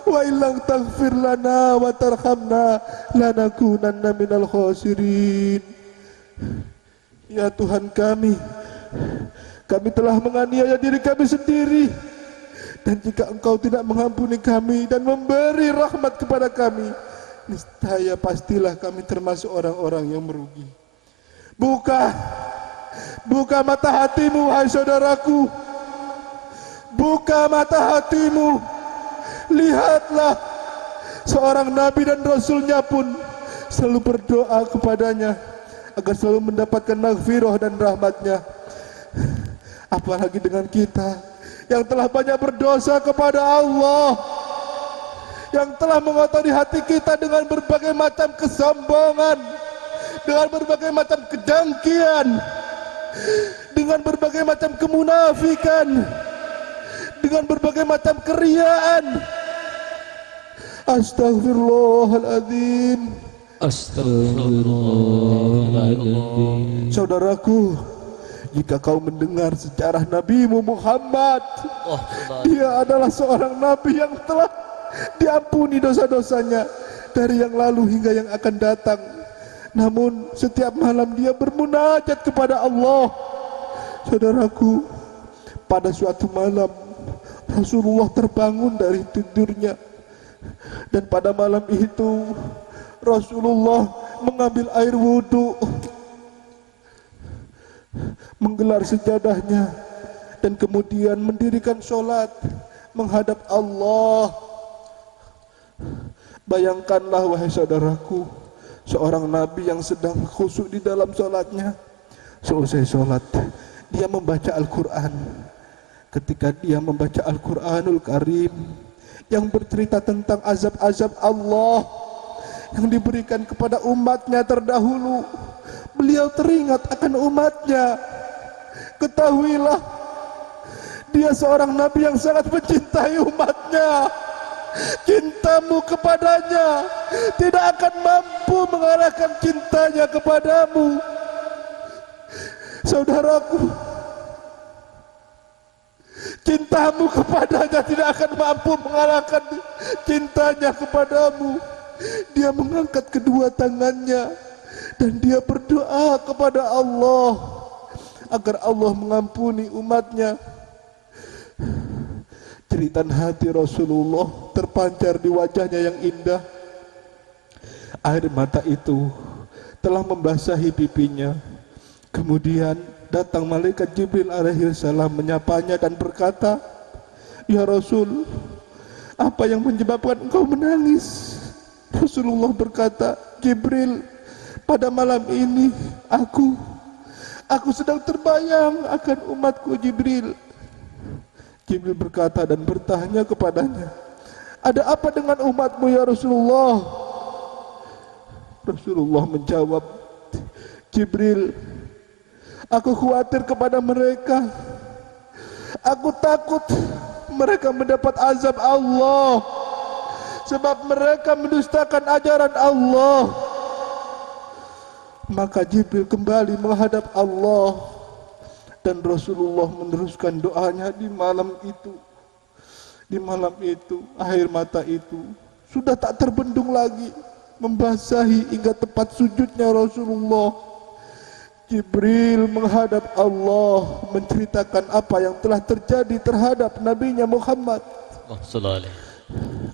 wa illam taghfir lana wa tarhamna lanakunanna minal khasirin. Ya Tuhan kami telah menganiaya diri kami sendiri, dan jika Engkau tidak mengampuni kami dan memberi rahmat kepada kami, niscaya pastilah kami termasuk orang-orang yang merugi. Buka mata hatimu, wahai saudaraku. Buka mata hatimu. Lihatlah, seorang Nabi dan Rasulnya pun selalu berdoa kepadanya agar selalu mendapatkan maghfirah dan rahmatnya. Apalagi dengan kita yang telah banyak berdosa kepada Allah, yang telah mengotori hati kita dengan berbagai macam kesombongan, dengan berbagai macam kedengkian, dengan berbagai macam kemunafikan, dengan berbagai macam keriaan. Astagfirullahaladzim. Astagfirullahaladzim. Saudaraku, jika kau mendengar sejarah Nabimu Muhammad, dia adalah seorang Nabi yang telah diampuni dosa-dosanya dari yang lalu hingga yang akan datang. Namun setiap malam dia bermunajat kepada Allah. Saudaraku, pada suatu malam Rasulullah terbangun dari tidurnya, dan pada malam itu Rasulullah mengambil air wudhu, menggelar sejadahnya, dan kemudian mendirikan sholat menghadap Allah. Bayangkanlah, wahai saudaraku, seorang Nabi yang sedang khusyuk di dalam sholatnya. Selesai sholat, dia membaca Al-Quran. Ketika dia membaca Al-Quranul Karim yang bercerita tentang azab-azab Allah yang diberikan kepada umatnya terdahulu, beliau teringat akan umatnya. Ketahuilah, dia seorang Nabi yang sangat mencintai umatnya. Cintamu kepadanya tidak akan mampu mengalahkan cintanya kepadamu. Saudaraku, cintamu kepadanya tidak akan mampu mengalahkan cintanya kepadamu. Dia mengangkat kedua tangannya dan dia berdoa kepada Allah agar Allah mengampuni umatnya. Jeritan hati Rasulullah terpancar di wajahnya yang indah. Air mata itu telah membasahi pipinya. Kemudian datang malaikat Jibril alaihi salam menyapanya dan berkata, "Ya Rasul, apa yang menyebabkan engkau menangis?" Rasulullah berkata, "Jibril, pada malam ini aku sedang terbayang akan umatku Jibril." Jibril berkata dan bertanya kepadanya, "Ada apa dengan umatmu ya Rasulullah?" Rasulullah menjawab, "Jibril, aku khawatir kepada mereka. Aku takut mereka mendapat azab Allah, sebab mereka mendustakan ajaran Allah." Maka Jibril kembali menghadap Allah, dan Rasulullah meneruskan doanya di malam itu. Di malam itu, air mata itu sudah tak terbendung lagi. membasahi hingga tempat sujudnya Rasulullah. Jibril menghadap Allah menceritakan apa yang telah terjadi terhadap Nabinya Muhammad.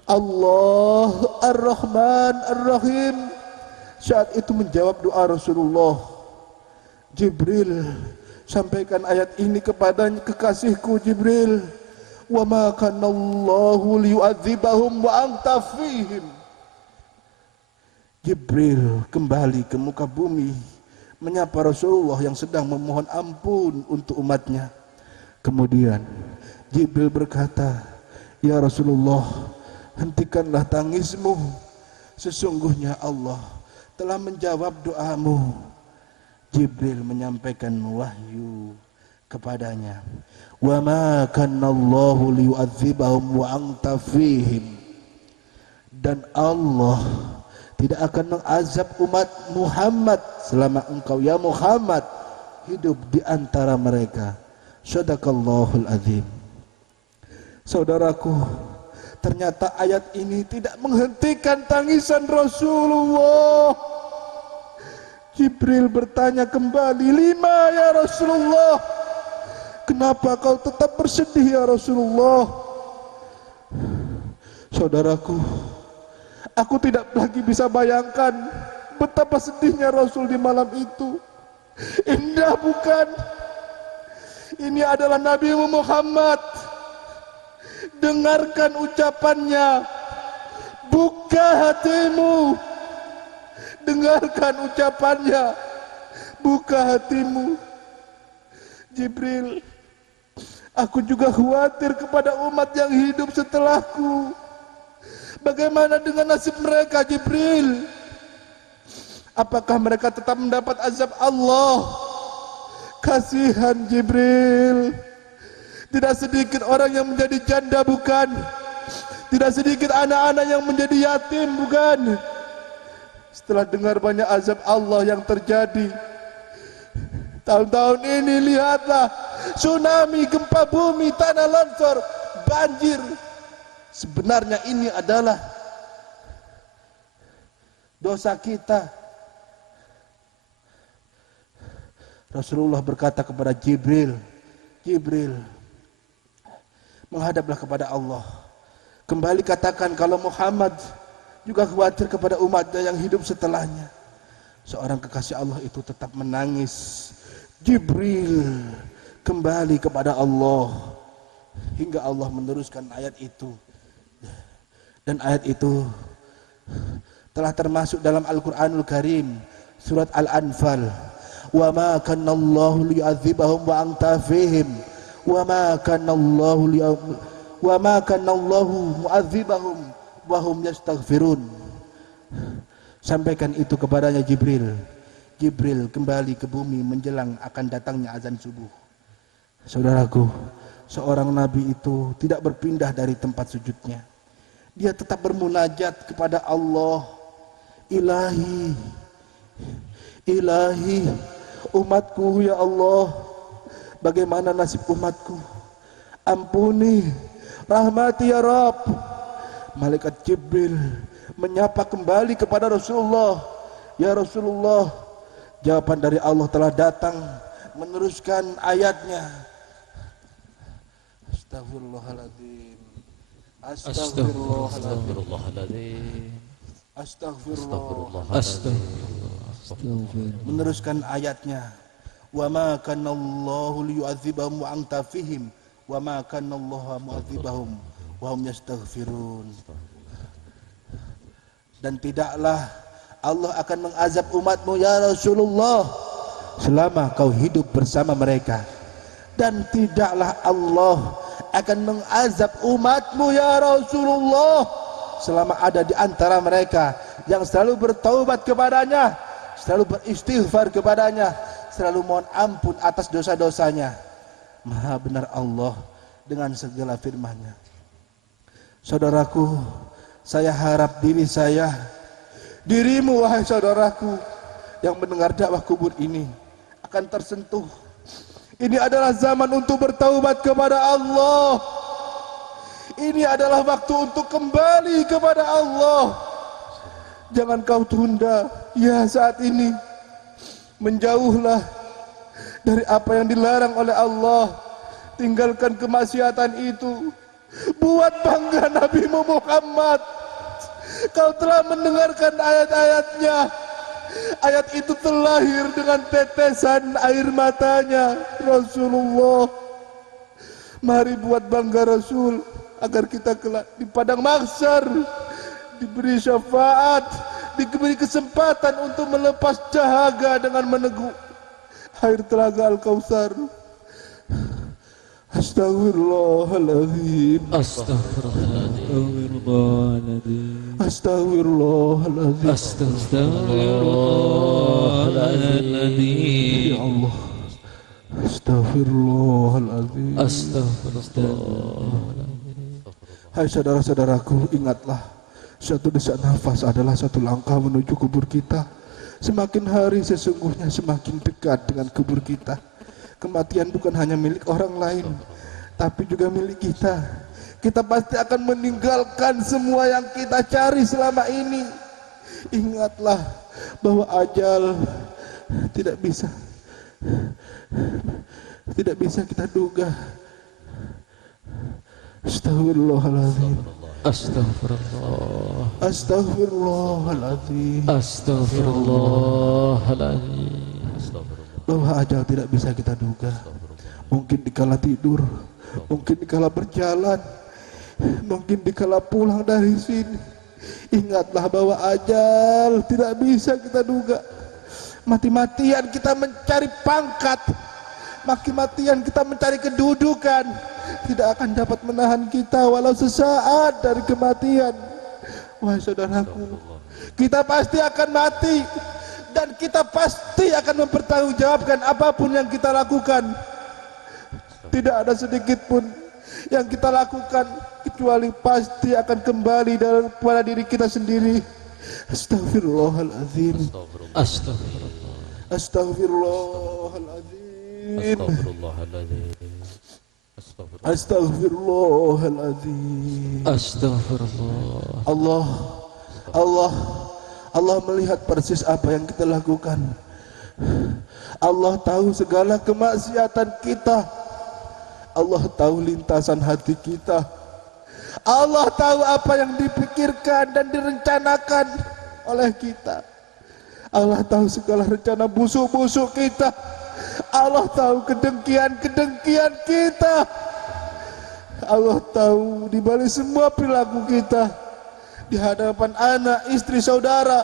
Allah Ar-Rahman Ar-Rahim saat itu menjawab doa Rasulullah. Jibril, sampaikan ayat ini kepada kekasihku Jibril. Wa ma kana Allahu liyu'adzibahum wa anta fihim. Jibril kembali ke muka bumi menyapa Rasulullah yang sedang memohon ampun untuk umatnya. Kemudian Jibril berkata, "Ya Rasulullah, hentikanlah tangismu. Sesungguhnya Allah telah menjawab doamu." Jibril menyampaikan wahyu kepadanya, "Wa ma kana Allahu liyu'adzibahum wa anta fihim." Dan Allah tidak akan mengazab umat Muhammad selama engkau ya Muhammad hidup di antara mereka. Shadaqallahul azim. Saudaraku, ternyata ayat ini tidak menghentikan tangisan Rasulullah. Jibril bertanya kembali, "Lima ya Rasulullah? Kenapa kau tetap bersedih ya Rasulullah?" Saudaraku, aku tidak lagi bisa bayangkan betapa sedihnya Rasul di malam itu. Indah bukan? Ini adalah Nabi Muhammad. Dengarkan ucapannya. Buka hatimu. Dengarkan ucapannya. Buka hatimu. Jibril, aku juga khawatir kepada umat yang hidup setelahku. Bagaimana dengan nasib mereka, Jibril? Apakah mereka tetap mendapat azab Allah? Kasihan Jibril. Tidak sedikit orang yang menjadi janda, bukan? Tidak sedikit anak-anak yang menjadi yatim, bukan? Setelah dengar banyak azab Allah yang terjadi tahun-tahun ini, lihatlah tsunami, gempa bumi, tanah longsor, banjir. Sebenarnya ini adalah dosa kita. Rasulullah berkata kepada Jibril, "Jibril, menghadaplah kepada Allah. Kembali katakan kalau Muhammad juga khawatir kepada umatnya yang hidup setelahnya." Seorang kekasih Allah itu tetap menangis. Jibril kembali kepada Allah hingga Allah meneruskan ayat itu. Dan ayat itu telah termasuk dalam Al-Quranul Karim, surat Al-Anfal. "Wa ma kana Allahu liyu'adzibahum wa anta fihim, wa ma kana Allahu mu'adzibahum wa hum yastaghfirun." Sampaikan itu kepadanya Jibril. Jibril kembali ke bumi menjelang akan datangnya azan subuh. Saudaraku, seorang nabi itu tidak berpindah dari tempat sujudnya. Dia tetap bermunajat kepada Allah. Ilahi, Ilahi, umatku ya Allah, bagaimana nasib umatku? Ampuni, rahmati ya Rabb. Malaikat Jibril menyapa kembali kepada Rasulullah. Ya Rasulullah, jawaban dari Allah telah datang, meneruskan ayatnya. Astagfirullahaladzim. Astagfirullahaladzim. Astagfirullahaladzim. Meneruskan ayatnya. Wa ma kana Allahu liyu'adzibahum wa anta fihim, wa ma kana Allahu mu'adzibahum wa hum yastaghfirun. Dan tidaklah Allah akan mengazab umatmu ya Rasulullah selama kau hidup bersama mereka. Dan tidaklah Allah akan mengazab umatmu ya Rasulullah selama ada di antara mereka yang selalu bertaubat kepadanya, selalu beristighfar kepadanya, selalu mohon ampun atas dosa-dosanya. Maha benar Allah dengan segala firman-Nya. Saudaraku, saya harap diri saya, dirimu wahai saudaraku yang mendengar dakwah kubur ini akan tersentuh. Ini adalah zaman untuk bertaubat kepada Allah. Ini adalah waktu untuk kembali kepada Allah. Jangan kau tunda. Ya, saat ini menjauhlah dari apa yang dilarang oleh Allah. Tinggalkan kemaksiatan itu. Buat bangga Nabi Muhammad. Kau telah mendengarkan ayat-ayatnya. Ayat itu terlahir dengan tetesan air matanya Rasulullah. Mari buat bangga Rasul, agar kita kelak di padang mahsyar diberi syafaat, diberi kesempatan untuk melepas dahaga dengan meneguk air telaga Al-Kautsar. Astaghfirullahaladzim. Astaghfirullahaladzim. Astaghfirullahaladzim. Astaghfirullahaladzim. Ya Allah. Astaghfirullahaladzim. Astaghfirullahaladzim. Hai saudara-saudaraku, ingatlah, satu desak nafas adalah satu langkah menuju kubur kita. Semakin hari sesungguhnya semakin dekat dengan kubur kita. Kematian bukan hanya milik orang lain, tapi juga milik kita. Kita pasti akan meninggalkan semua yang kita cari selama ini. Ingatlah bahwa ajal tidak bisa kita duga. Astagfirullahaladzim. Astaghfirullah. Astagfirullahaladzim. Astaghfirullahaladzim. Bahwa ajal tidak bisa kita duga. Mungkin dikala tidur, mungkin dikala berjalan, mungkin dikala pulang dari sini. Ingatlah bahwa ajal tidak bisa kita duga. Mati-matian kita mencari pangkat, mati-matian kita mencari kedudukan, tidak akan dapat menahan kita walau sesaat dari kematian. Wahai saudaraku, kita pasti akan mati. Dan kita pasti akan mempertanggungjawabkan apapun yang kita lakukan. Tidak ada sedikit pun yang kita lakukan kecuali pasti akan kembali kepada diri kita sendiri. Astaghfirullahaladzim. Astaghfirullah. Astaghfirullahaladzim. Astaghfirullahaladzim. Astaghfirullahaladzim. Astaghfirullah. Allah melihat persis apa yang kita lakukan. Allah tahu segala kemaksiatan kita. Allah tahu lintasan hati kita. Allah tahu apa yang dipikirkan dan direncanakan oleh kita. Allah tahu segala rencana busuk-busuk kita. Allah tahu kedengkian-kedengkian kita. Allah tahu di balik semua perilaku kita. Di hadapan anak, istri, saudara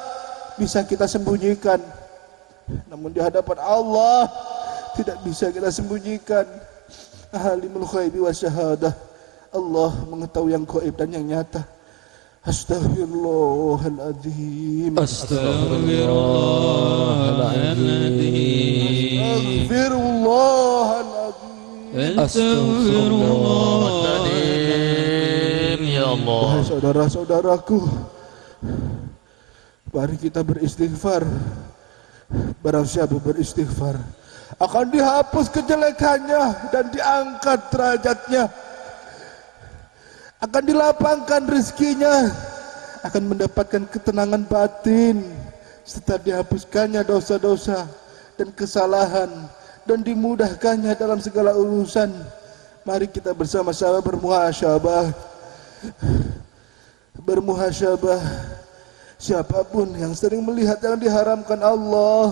bisa kita sembunyikan, namun di hadapan Allah tidak bisa kita sembunyikan. Alimul ghaibi wa syahadah, Allah mengetahui yang gaib dan yang nyata. Astaghfirullahaladzim. Astaghfirullahaladzim. Astaghfirullahaladzim. Astaghfirullahaladzim. Ya Allah. Wahai saudara-saudaraku, mari kita beristighfar. Barang siapa beristighfar, akan dihapus kejelekannya dan diangkat derajatnya, akan dilapangkan rezekinya, akan mendapatkan ketenangan batin, serta dihapuskannya dosa-dosa dan kesalahan, dan dimudahkannya dalam segala urusan. Mari kita bersama-sama bermuhasyabah. Siapapun yang sering melihat yang diharamkan Allah,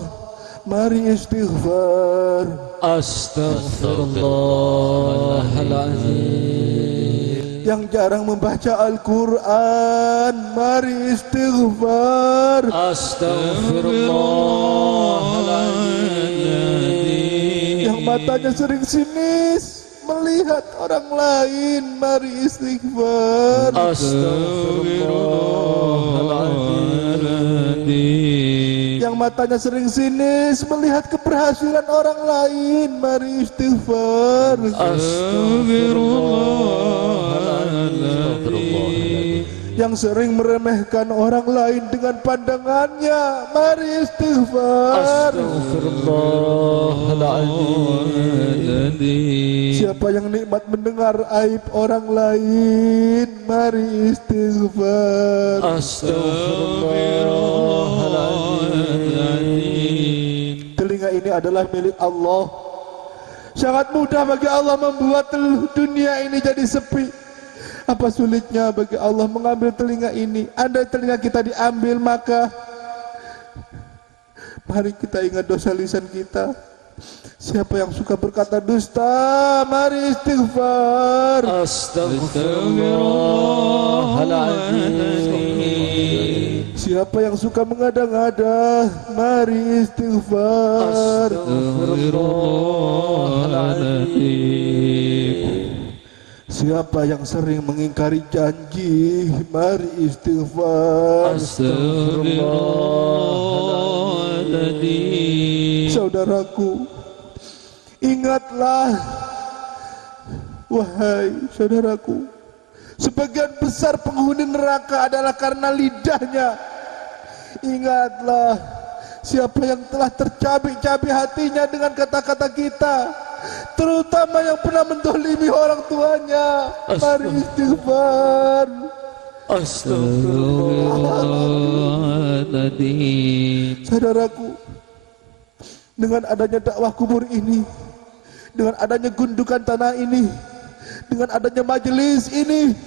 mari istighfar. Astaghfirullahaladzim. Yang jarang membaca Al-Quran, mari istighfar. Astaghfirullahaladzim. Yang matanya sering sinis melihat orang lain, mari istighfar. Astaghfirullahaladzim. Yang matanya sering sinis melihat keberhasilan orang lain, mari istighfar. Astaghfirullahaladzim. Yang sering meremehkan orang lain dengan pandangannya, mari istighfar. Astaghfirullahaladzim. Siapa yang nikmat mendengar aib orang lain, mari istighfar. Astaghfirullahaladzim. Telinga ini adalah milik Allah. Sangat mudah bagi Allah membuat dunia ini jadi sepi. Apa sulitnya bagi Allah mengambil telinga ini? Andai telinga kita diambil, maka mari kita ingat dosa lisan kita. Siapa yang suka berkata dusta, mari istighfar. Astaghfirullahaladzim. Siapa yang suka mengada-ngada, mari istighfar. Astaghfirullahaladzim. Siapa yang sering mengingkari janji, mari istighfar. Astaghfirullahaladzim. Saudaraku, ingatlah, wahai saudaraku, sebagian besar penghuni neraka adalah karena lidahnya. Ingatlah, siapa yang telah tercabik-cabik hatinya dengan kata-kata kita, terutama yang pernah mendolimi orang tuanya, mari istighfar. Astaghfirullahaladzim. Saudaraku, dengan adanya dakwah kubur ini, dengan adanya gundukan tanah ini, dengan adanya majelis ini,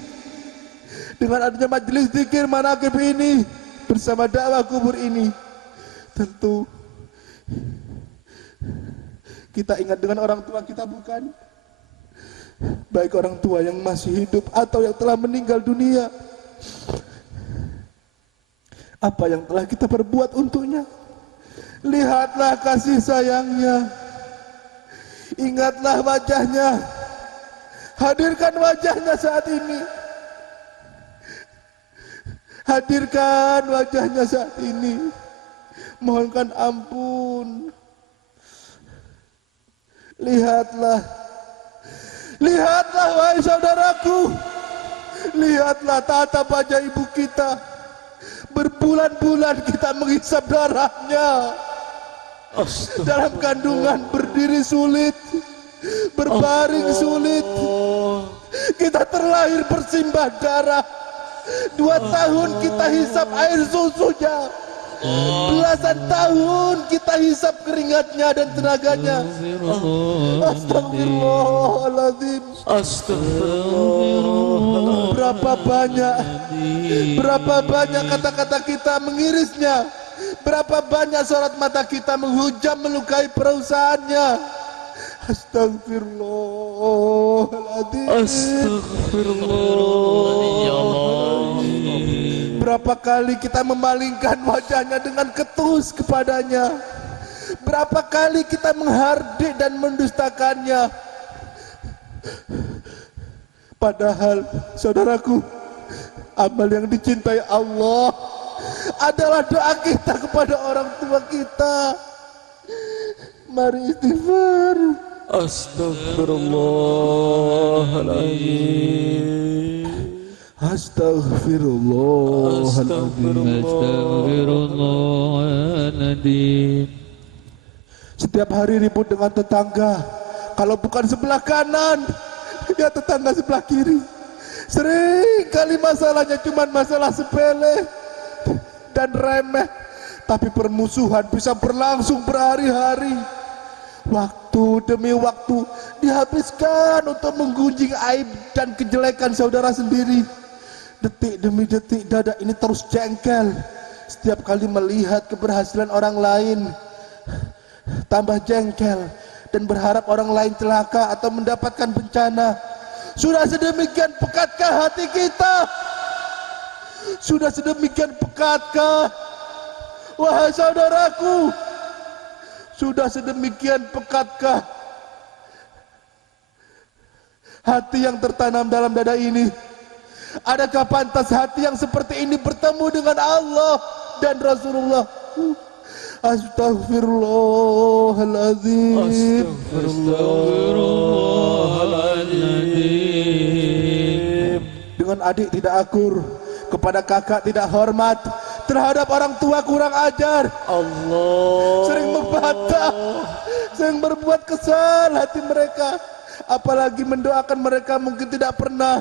dengan adanya majelis zikir manaqib ini, bersama dakwah kubur ini, tentu kita ingat dengan orang tua kita, bukan? Baik orang tua yang masih hidup atau yang telah meninggal dunia. Apa yang telah kita perbuat untuknya? Lihatlah kasih sayangnya, ingatlah wajahnya, hadirkan wajahnya saat ini, hadirkan wajahnya saat ini, mohonkan ampun. Lihatlah, lihatlah wahai saudaraku, lihatlah tatap wajah ibu kita, berbulan-bulan kita menghisap darahnya. Dalam kandungan berdiri sulit, berbaring sulit. Kita terlahir bersimbah darah. 2 tahun kita hisap air susunya. Belasan tahun kita hisap keringatnya dan tenaganya. Astagfirullahaladzim. Astagfirullah. Berapa banyak kata-kata kita mengirisnya. Berapa banyak sorot mata kita menghujam melukai perusahaannya. Astagfirullahaladzim. Astagfirullahaladzim. Berapa kali kita memalingkan wajahnya dengan ketus kepadanya. Berapa kali kita menghardik dan mendustakannya. Padahal saudaraku, amal yang dicintai Allah adalah doa kita kepada orang tua kita. Mari istighfar. Astagfirullahaladzim. Astagfirullahaladzim. Setiap hari ribut dengan tetangga. Kalau bukan sebelah kanan, ya tetangga sebelah kiri. Sering kali masalahnya cuma masalah sepele dan remeh, tapi permusuhan bisa berlangsung berhari-hari. Waktu demi waktu dihabiskan untuk menggunjing aib dan kejelekan saudara sendiri. Detik demi detik dada ini terus jengkel setiap kali melihat keberhasilan orang lain. Tambah jengkel dan berharap orang lain celaka atau mendapatkan bencana. Sudah sedemikian pekatkah hati kita? Sudah sedemikian pekatkah, wahai saudaraku? Sudah sedemikian pekatkah hati yang tertanam dalam dada ini? Adakah pantas hati yang seperti ini bertemu dengan Allah dan Rasulullah? Astagfirullahaladzim. Astagfirullahaladzim. Dengan adik tidak akur, kepada kakak tidak hormat, terhadap orang tua kurang ajar, Allah sering membantah, sering berbuat kesal hati mereka, apalagi mendoakan mereka mungkin tidak pernah,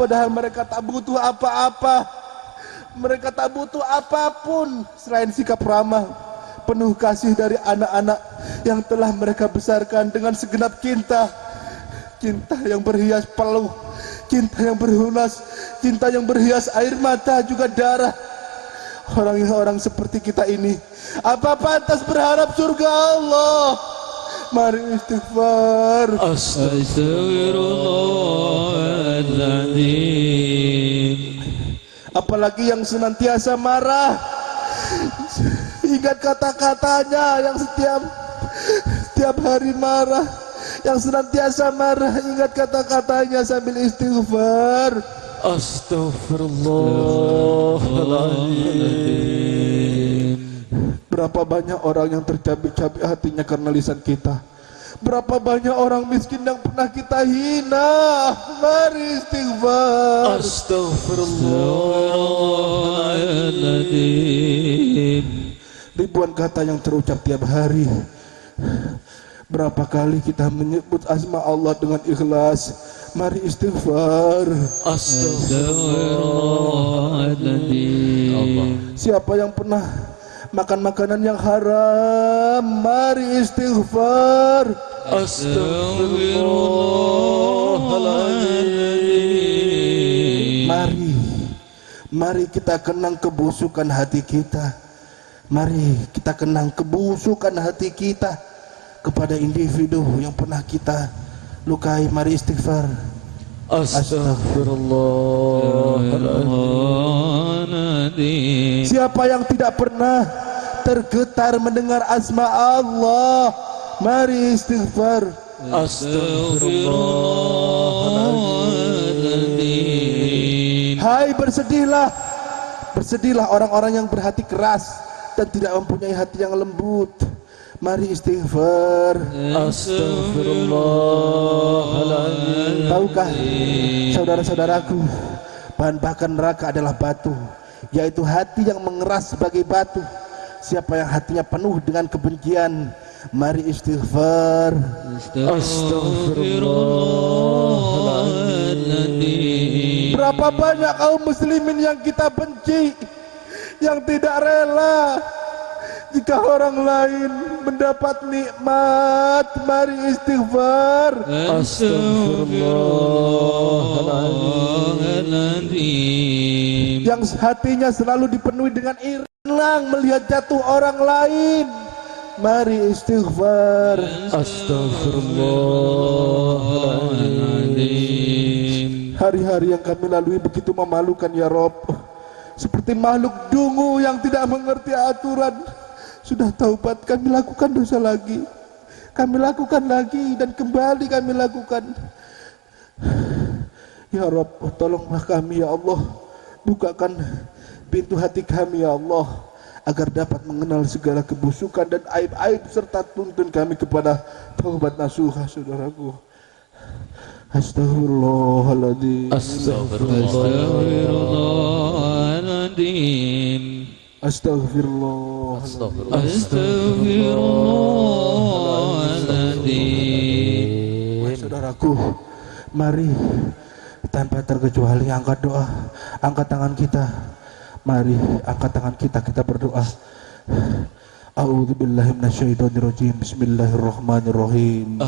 padahal mereka tak butuh apa-apa, mereka tak butuh apapun selain sikap ramah penuh kasih dari anak-anak yang telah mereka besarkan dengan segenap cinta, cinta yang berhias peluh, cinta yang berhunas, cinta yang berhias air mata juga darah. Orang-orang seperti kita ini, apa pantas berharap surga Allah? Mari istighfar. Astaghfirullahaladzim. Apalagi yang senantiasa marah, ingat kata-katanya yang setiap hari marah, yang senantiasa marah, ingat kata-katanya sambil istighfar. Astaghfirullahaladzim. Berapa banyak orang yang tercabik-cabik hatinya karena lisan kita. Berapa banyak orang miskin yang pernah kita hina. Mari istighfar. Astaghfirullahaladzim. Ribuan kata yang terucap tiap hari. Berapa kali kita menyebut asma Allah dengan ikhlas. Mari istighfar. Astaghfirullahaladzim. Siapa yang pernah makan makanan yang haram, mari istighfar. Astaghfirullahaladzim. Mari kita kenang kebusukan hati kita. Mari kita kenang kebusukan hati kita kepada individu yang pernah kita lukai. Mari istighfar. Astaghfirullahaladzim. Siapa yang tidak pernah tergetar mendengar asma Allah, mari istighfar. Astaghfirullahaladzim. Hai bersedihlah, bersedihlah orang-orang yang berhati keras dan tidak mempunyai hati yang lembut. Mari istighfar. Astaghfirullahaladzim. Tahukah saudara-saudaraku, bahan bakar neraka adalah batu, yaitu hati yang mengeras sebagai batu. Siapa yang hatinya penuh dengan kebencian, mari istighfar. Astaghfirullahaladzim. Berapa banyak kaum muslimin yang kita benci, yang tidak rela jika orang lain mendapat nikmat. Mari istighfar. Astaghfirullahaladzim. Yang hatinya selalu dipenuhi dengan ilang melihat jatuh orang lain, mari istighfar. Astaghfirullahaladzim. Hari-hari yang kami lalui begitu memalukan ya Rob, seperti makhluk dungu yang tidak mengerti aturan. Sudah taubat, kami lakukan dosa lagi, kami lakukan lagi dan kembali kami lakukan. Ya Rob, tolonglah kami ya Allah, bukakan pintu hati kami ya Allah, agar dapat mengenal segala kebusukan dan aib-aib serta tuntun kami kepada taubat nasuha. Saudaraku, Astaghfirullahaladzim. Astaghfirullahaladzim. Astaghfirullahaladzim. Saudaraku, mari tanpa terkecuali angkat doa, angkat tangan kita. Mari angkat tangan kita, kita berdoa. A'udzubillahi minasyaitonirrajim. Bismillahirrahmanirrahim.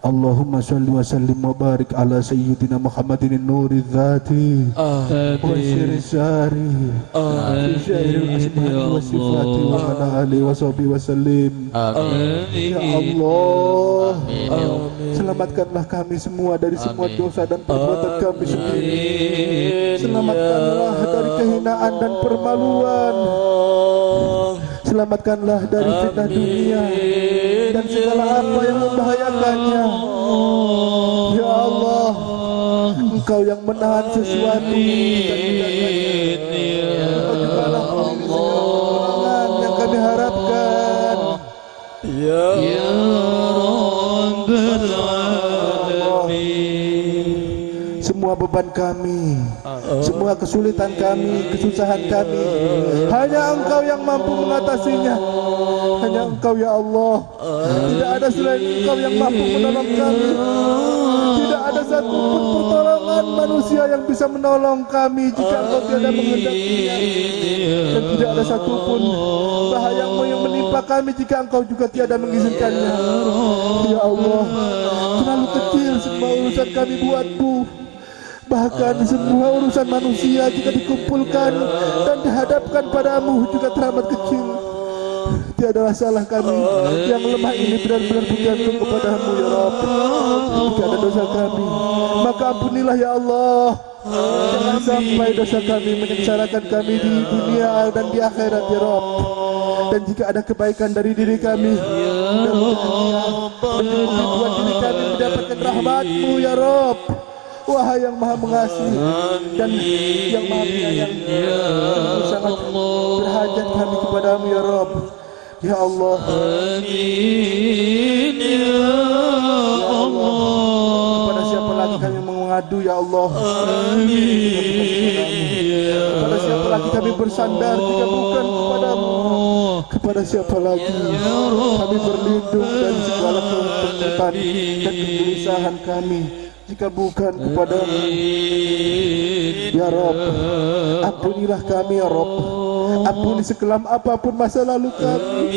Allahumma sholli wa sallim wa barik ala sayyidina Muhammadin nuri dzati wa syirri syari fi syairil asma'i wa sifati wa ala alihi wa sahbihi wa sallim. Ya Allah, selamatkanlah kami semua dari semua dosa dan perbuatan kami sendiri. Selamatkanlah dari kehinaan dan permaluan. Selamatkanlah dari fitnah dunia dan segala apa yang membahayakannya. Ya Allah, Engkau yang menahan sesuatu dan tidak Allah yang kami harapkan. Ya Rabbal Alamin. semua beban kami, semua kesulitan kami, kesusahan kami. Hanya Engkau yang mampu mengatasinya. Hanya Engkau ya Allah. Tidak ada selain Engkau yang mampu menolong kami. Tidak ada satupun pertolongan manusia yang bisa menolong kami jika Engkau tiada menghendakinya. Dan tidak ada satupun bahaya yang menimpa kami jika Engkau juga tiada mengizinkannya. Ya Allah, terlalu kecil semua urusan kami buatmu. Bahkan semua urusan manusia jika dikumpulkan dan dihadapkan padamu juga teramat kecil. Tiadalah salah kami yang lemah ini benar-benar bergantung kepadamu ya Rabb. Jika ada dosa kami, maka ampunilah ya Allah. Jangan sampai dosa kami menyengsarakan kami di dunia dan di akhirat ya Rabb. Dan jika ada kebaikan dari diri kami, mudah-mudahan buat diri kami mendapatkan rahmat-Mu ya Rabb. Wahai yang maha mengasihi dan yang maha penyayang, sangat berhajat kami kepadamu ya Rabb. Ya Allah, Amin ya Allah. kepada siapa lagi kami mengadu ya Allah? Amin. Kepada siapa lagi kami bersandar jika bukan kepadamu? Kepada siapa lagi kami berlindung dari segala ketakutan dan kegelisahan kami jika bukan kepadamu? Ya Rabb, ampunilah kami ya Rabb. Ampuni sekelam apapun masa lalu kami.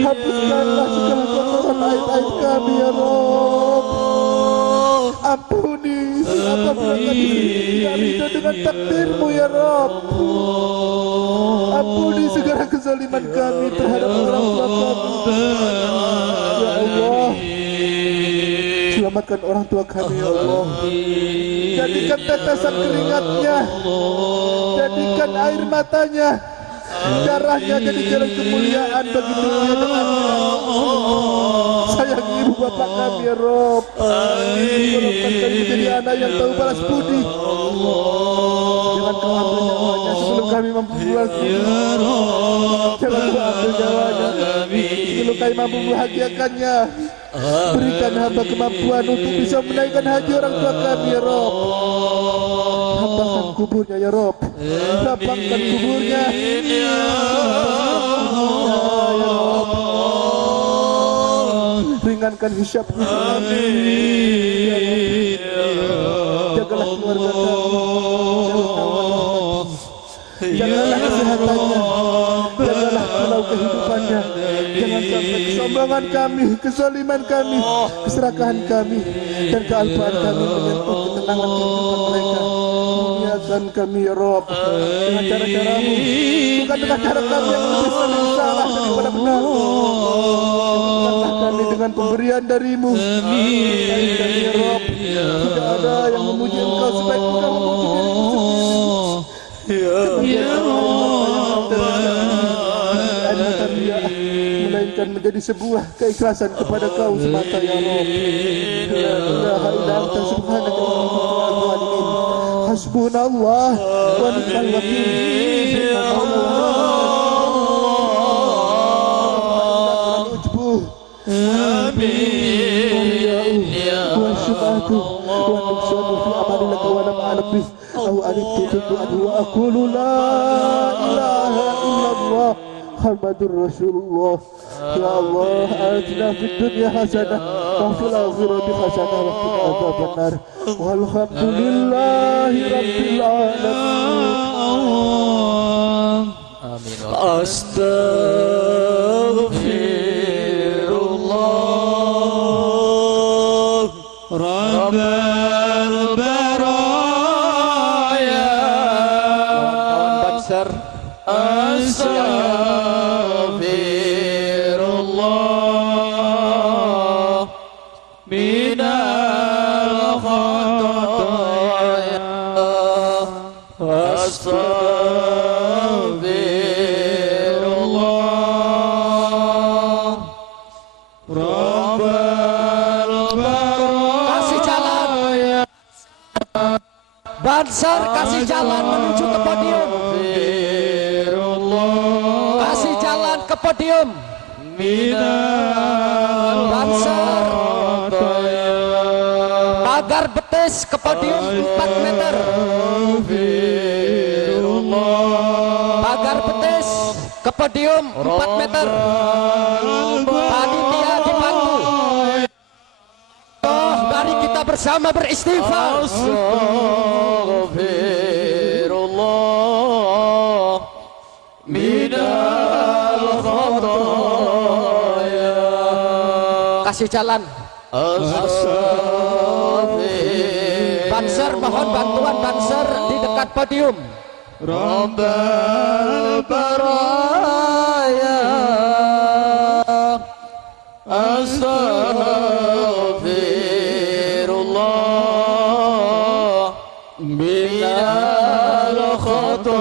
Hapuskanlah segala kotoran aib-aib kami ya Rabb. Ampuni apabila kami tidak ridho dengan takdir-Mu ya Rabb. Ampuni segala kezaliman kami terhadap orang tua kami. Ya Allah, selamatkan orang tua kami ya Allah. Jadikan tetesan keringatnya, jadikan air matanya, darahnya jadi jalan kemuliaan bagi dunia dan akhirat. Sayangi ibu bapak kami ya Rabb. Tolongkan kami menjadi anak yang tahu balas budi. Jangan Kau ambil nyawanya sebelum kami mampu balas budi. Jangan Kau ambil nyawanya sebelum kami mampu membahagiakannya. Berikan hamba kemampuan untuk bisa menaikkan haji orang tua kami ya Rabb. Lapangkan kuburnya ya Rabb. Lapangkan kuburnya ya Rabb. Ringankan hisabnya. Jagalah keluarga kami. Jagalah kesehatannya. Jagalah pulau kehidupannya. Jangan sampai kesombongan kami, kezaliman kami, keserakahan kami, dan kealpaan kami menyentuh ketenangan kehidupan mereka. Muliakan kami ya Rabb dengan cara-Cara-Mu, bukan dengan cara kami yang lebih sering salah daripada benar. Muliakan kami dengan pemberian dari-Mu. Baik kami ya Rabb, tidak ada yang memuji Engkau sebaik Engkau memuji diri-Mu sendiri. Melainkan menjadi sebuah keikhlasan kepada Kau semata ya Rabb. La ilaha illa anta subhanaka wa bihamdika. Hasbunallah wa ni'mal wakil. Amin ya Allah. Wa nuksanu fi amalika wa lam a'lam bih aw alimtu wa aqulu la ilaha illallah Muhammadur Rasulullah. Ya Allah, atina fid dunya hasanah wa fil akhirati hasanah wa qina adzabannar. Walhamdulillahi rabbil alamin. Amin. Astaghfirullah Rabbal baraya. Banser. Astaghfirullah minal khataya. Astaghfirullah Rabbal baraya. Kasih jalan. Banser, kasih jalan menuju ke podium. Kasih jalan ke podium. Banser. Pagar betis ke podium 4 meter. Pagar betis ke podium 4 meter. Panitia dibantu. Oh, mari kita bersama beristighfar. Astaghfirullah minal khataya. Kasih jalan. Banser, mohon bantuan banser di dekat podium. Rabbal baraya astaghfirullah minal khataya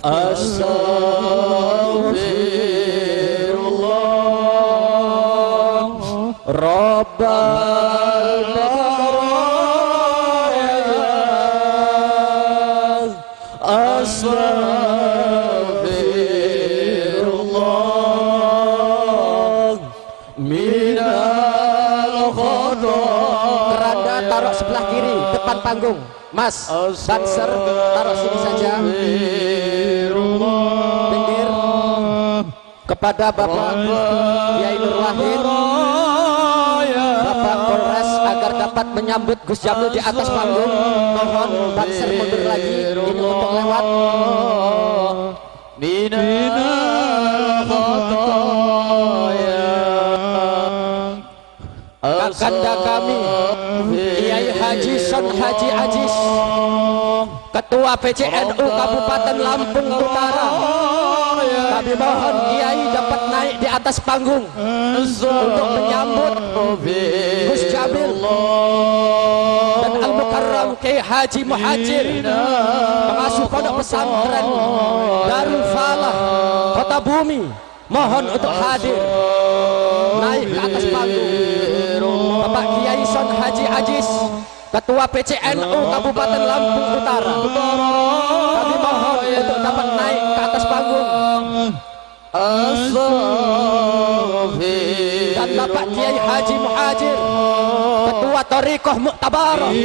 astaghfirullah Rabbal astaghfirullah minal khataya. Keranda taruh sebelah kiri depan panggung. Mas, banser taruh sini saja. Pinggir. Kepada Bapak Kiai Nur Wahid, Bapak Polres agar dapat menyambut Gus Jamil di atas panggung. Mohon banser mundur lagi, ini untuk lewat. Minal khataya Kakanda kami Kiai Haji Son Haji Ajis, Ketua PCNU Kabupaten Lampung Utara, kami mohon Kiai dapat naik di atas panggung untuk menyambut Gus Jamil dan Al-Mukarram Kiai Haji Muhajir, pengasuh pondok pesantren Darul Falah Kota Bumi, mohon untuk hadir naik ke atas panggung. Bapak Kiai Son Haji Ajis, Ketua PCNU Kabupaten Lampung Utara, kami mohon untuk dapat naik ke atas panggung. Dan Bapak Kiai Haji Muhajir, Ketua Thariqah Muktabarah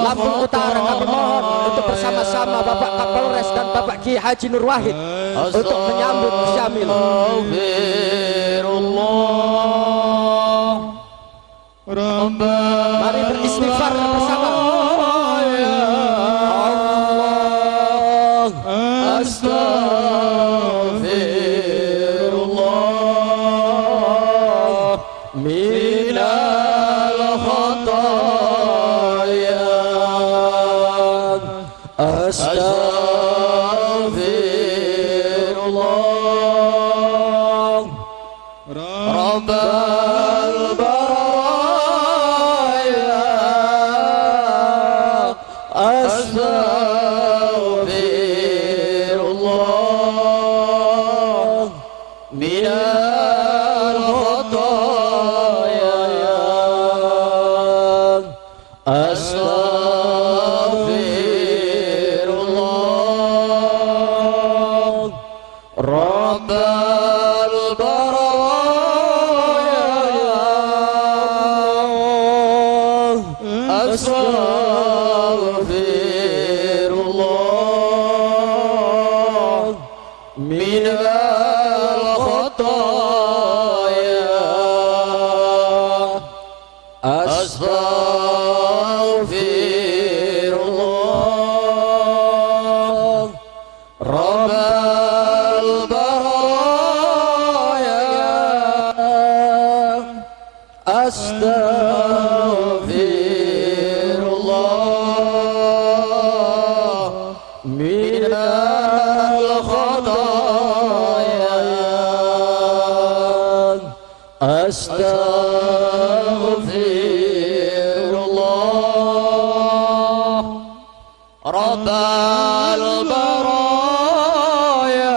Lampung Utara, kami mohon untuk bersama-sama Bapak Kapolres dan Bapak Kiai Haji Nur Wahid untuk menyambut Gus Jamil. Mari beristighfar bersama. Astaghfirullah minal khataya astaghfirullah Rabbal baraya astaghfirullah minal khataya astaghfirullah Rabbal baraya astaghfirullah minal khataya astaghfirullah Rabbal baraya astaghfirullah minal khataya astaghfirullah Rabbal baraya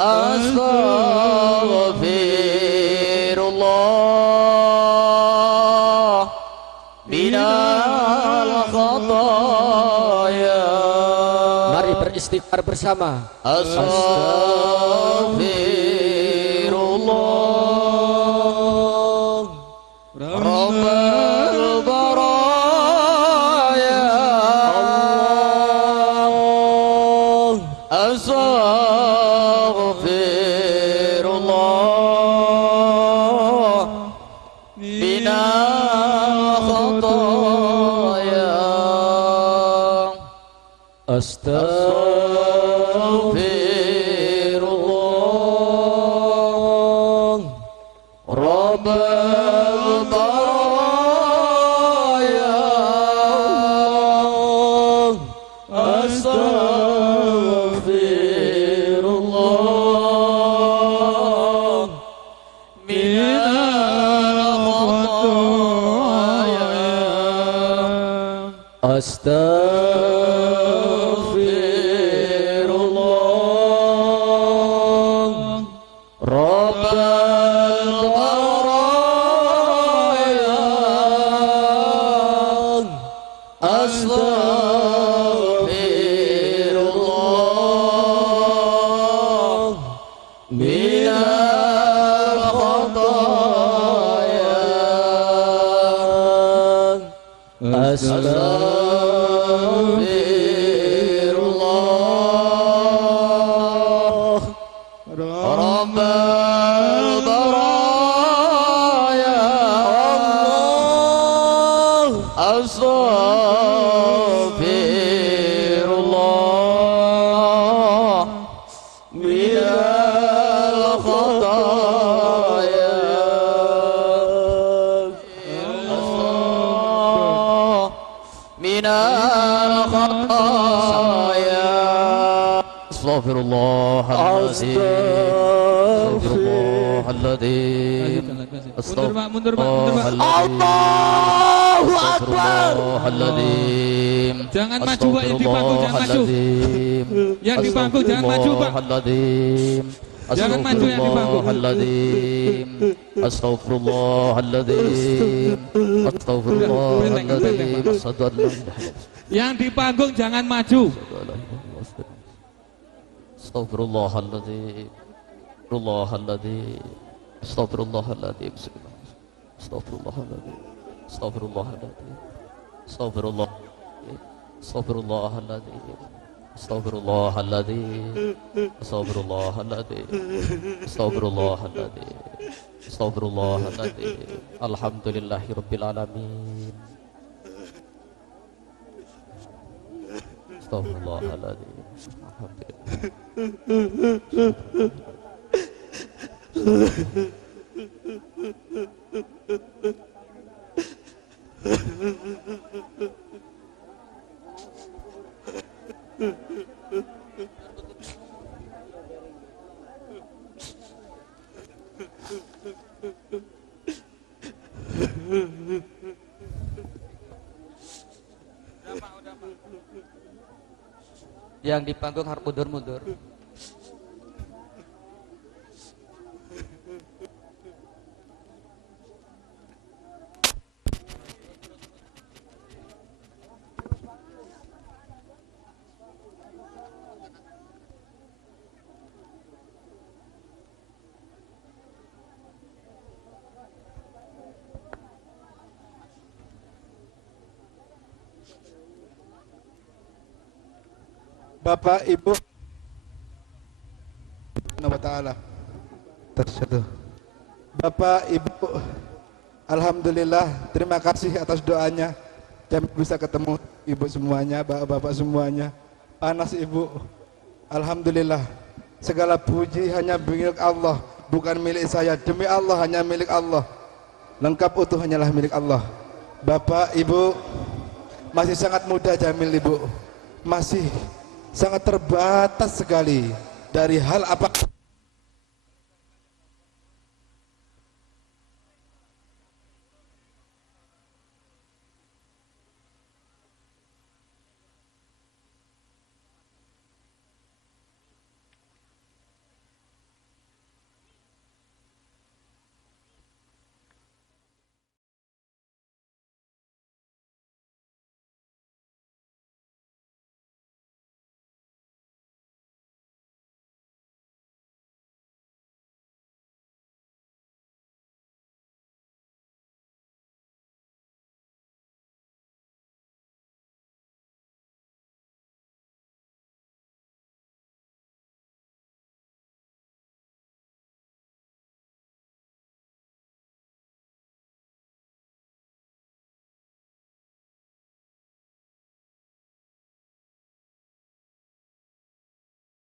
astaghfirullah minal khataya. Mari beristighfar bersama. Astaghfirullah Astaghfirullah Rabbal baraya Astaghfirullah minal khataya Astaghfirullah Rabbal baraya Astaghfirullah minal khataya Astaghfirullah Rabbal baraya Astaghfirullah minal khataya minal khataya Astaghfirullahaladzim Allahu Akbar Jangan maju Pak, yang di panggung jangan maju. Yang di panggung jangan maju Pak. Jangan maju yang di panggung. Astaghfirullahaladzim Astaghfirullahaladzim Yang di panggung jangan maju. Astaghfirullahaladzim Astaghfirullahaladzim Astaghfirullahaladzim Astaghfirullahaladzim Astaghfirullahaladzim Astaghfirullahaladzim Astaghfirullahaladzim Astaghfirullahaladzim Astaghfirullahaladzim Astaghfirullahaladzim Astaghfirullahaladzim Alhamdulillahirabbil alamin Astaghfirullahaladzim Yang di panggung harus mundur-mundur. Bapak Ibu Nama Ta'ala Tersyadu. Bapak Ibu, alhamdulillah, terima kasih atas doanya. Kami bisa ketemu Ibu semuanya, Bapak-bapak semuanya. Panas Ibu, alhamdulillah. Segala puji hanya milik Allah, bukan milik saya. Demi Allah, hanya milik Allah. Lengkap utuh hanyalah milik Allah. Bapak Ibu masih sangat muda Jamil Ibu, masih sangat terbatas sekali dari hal apa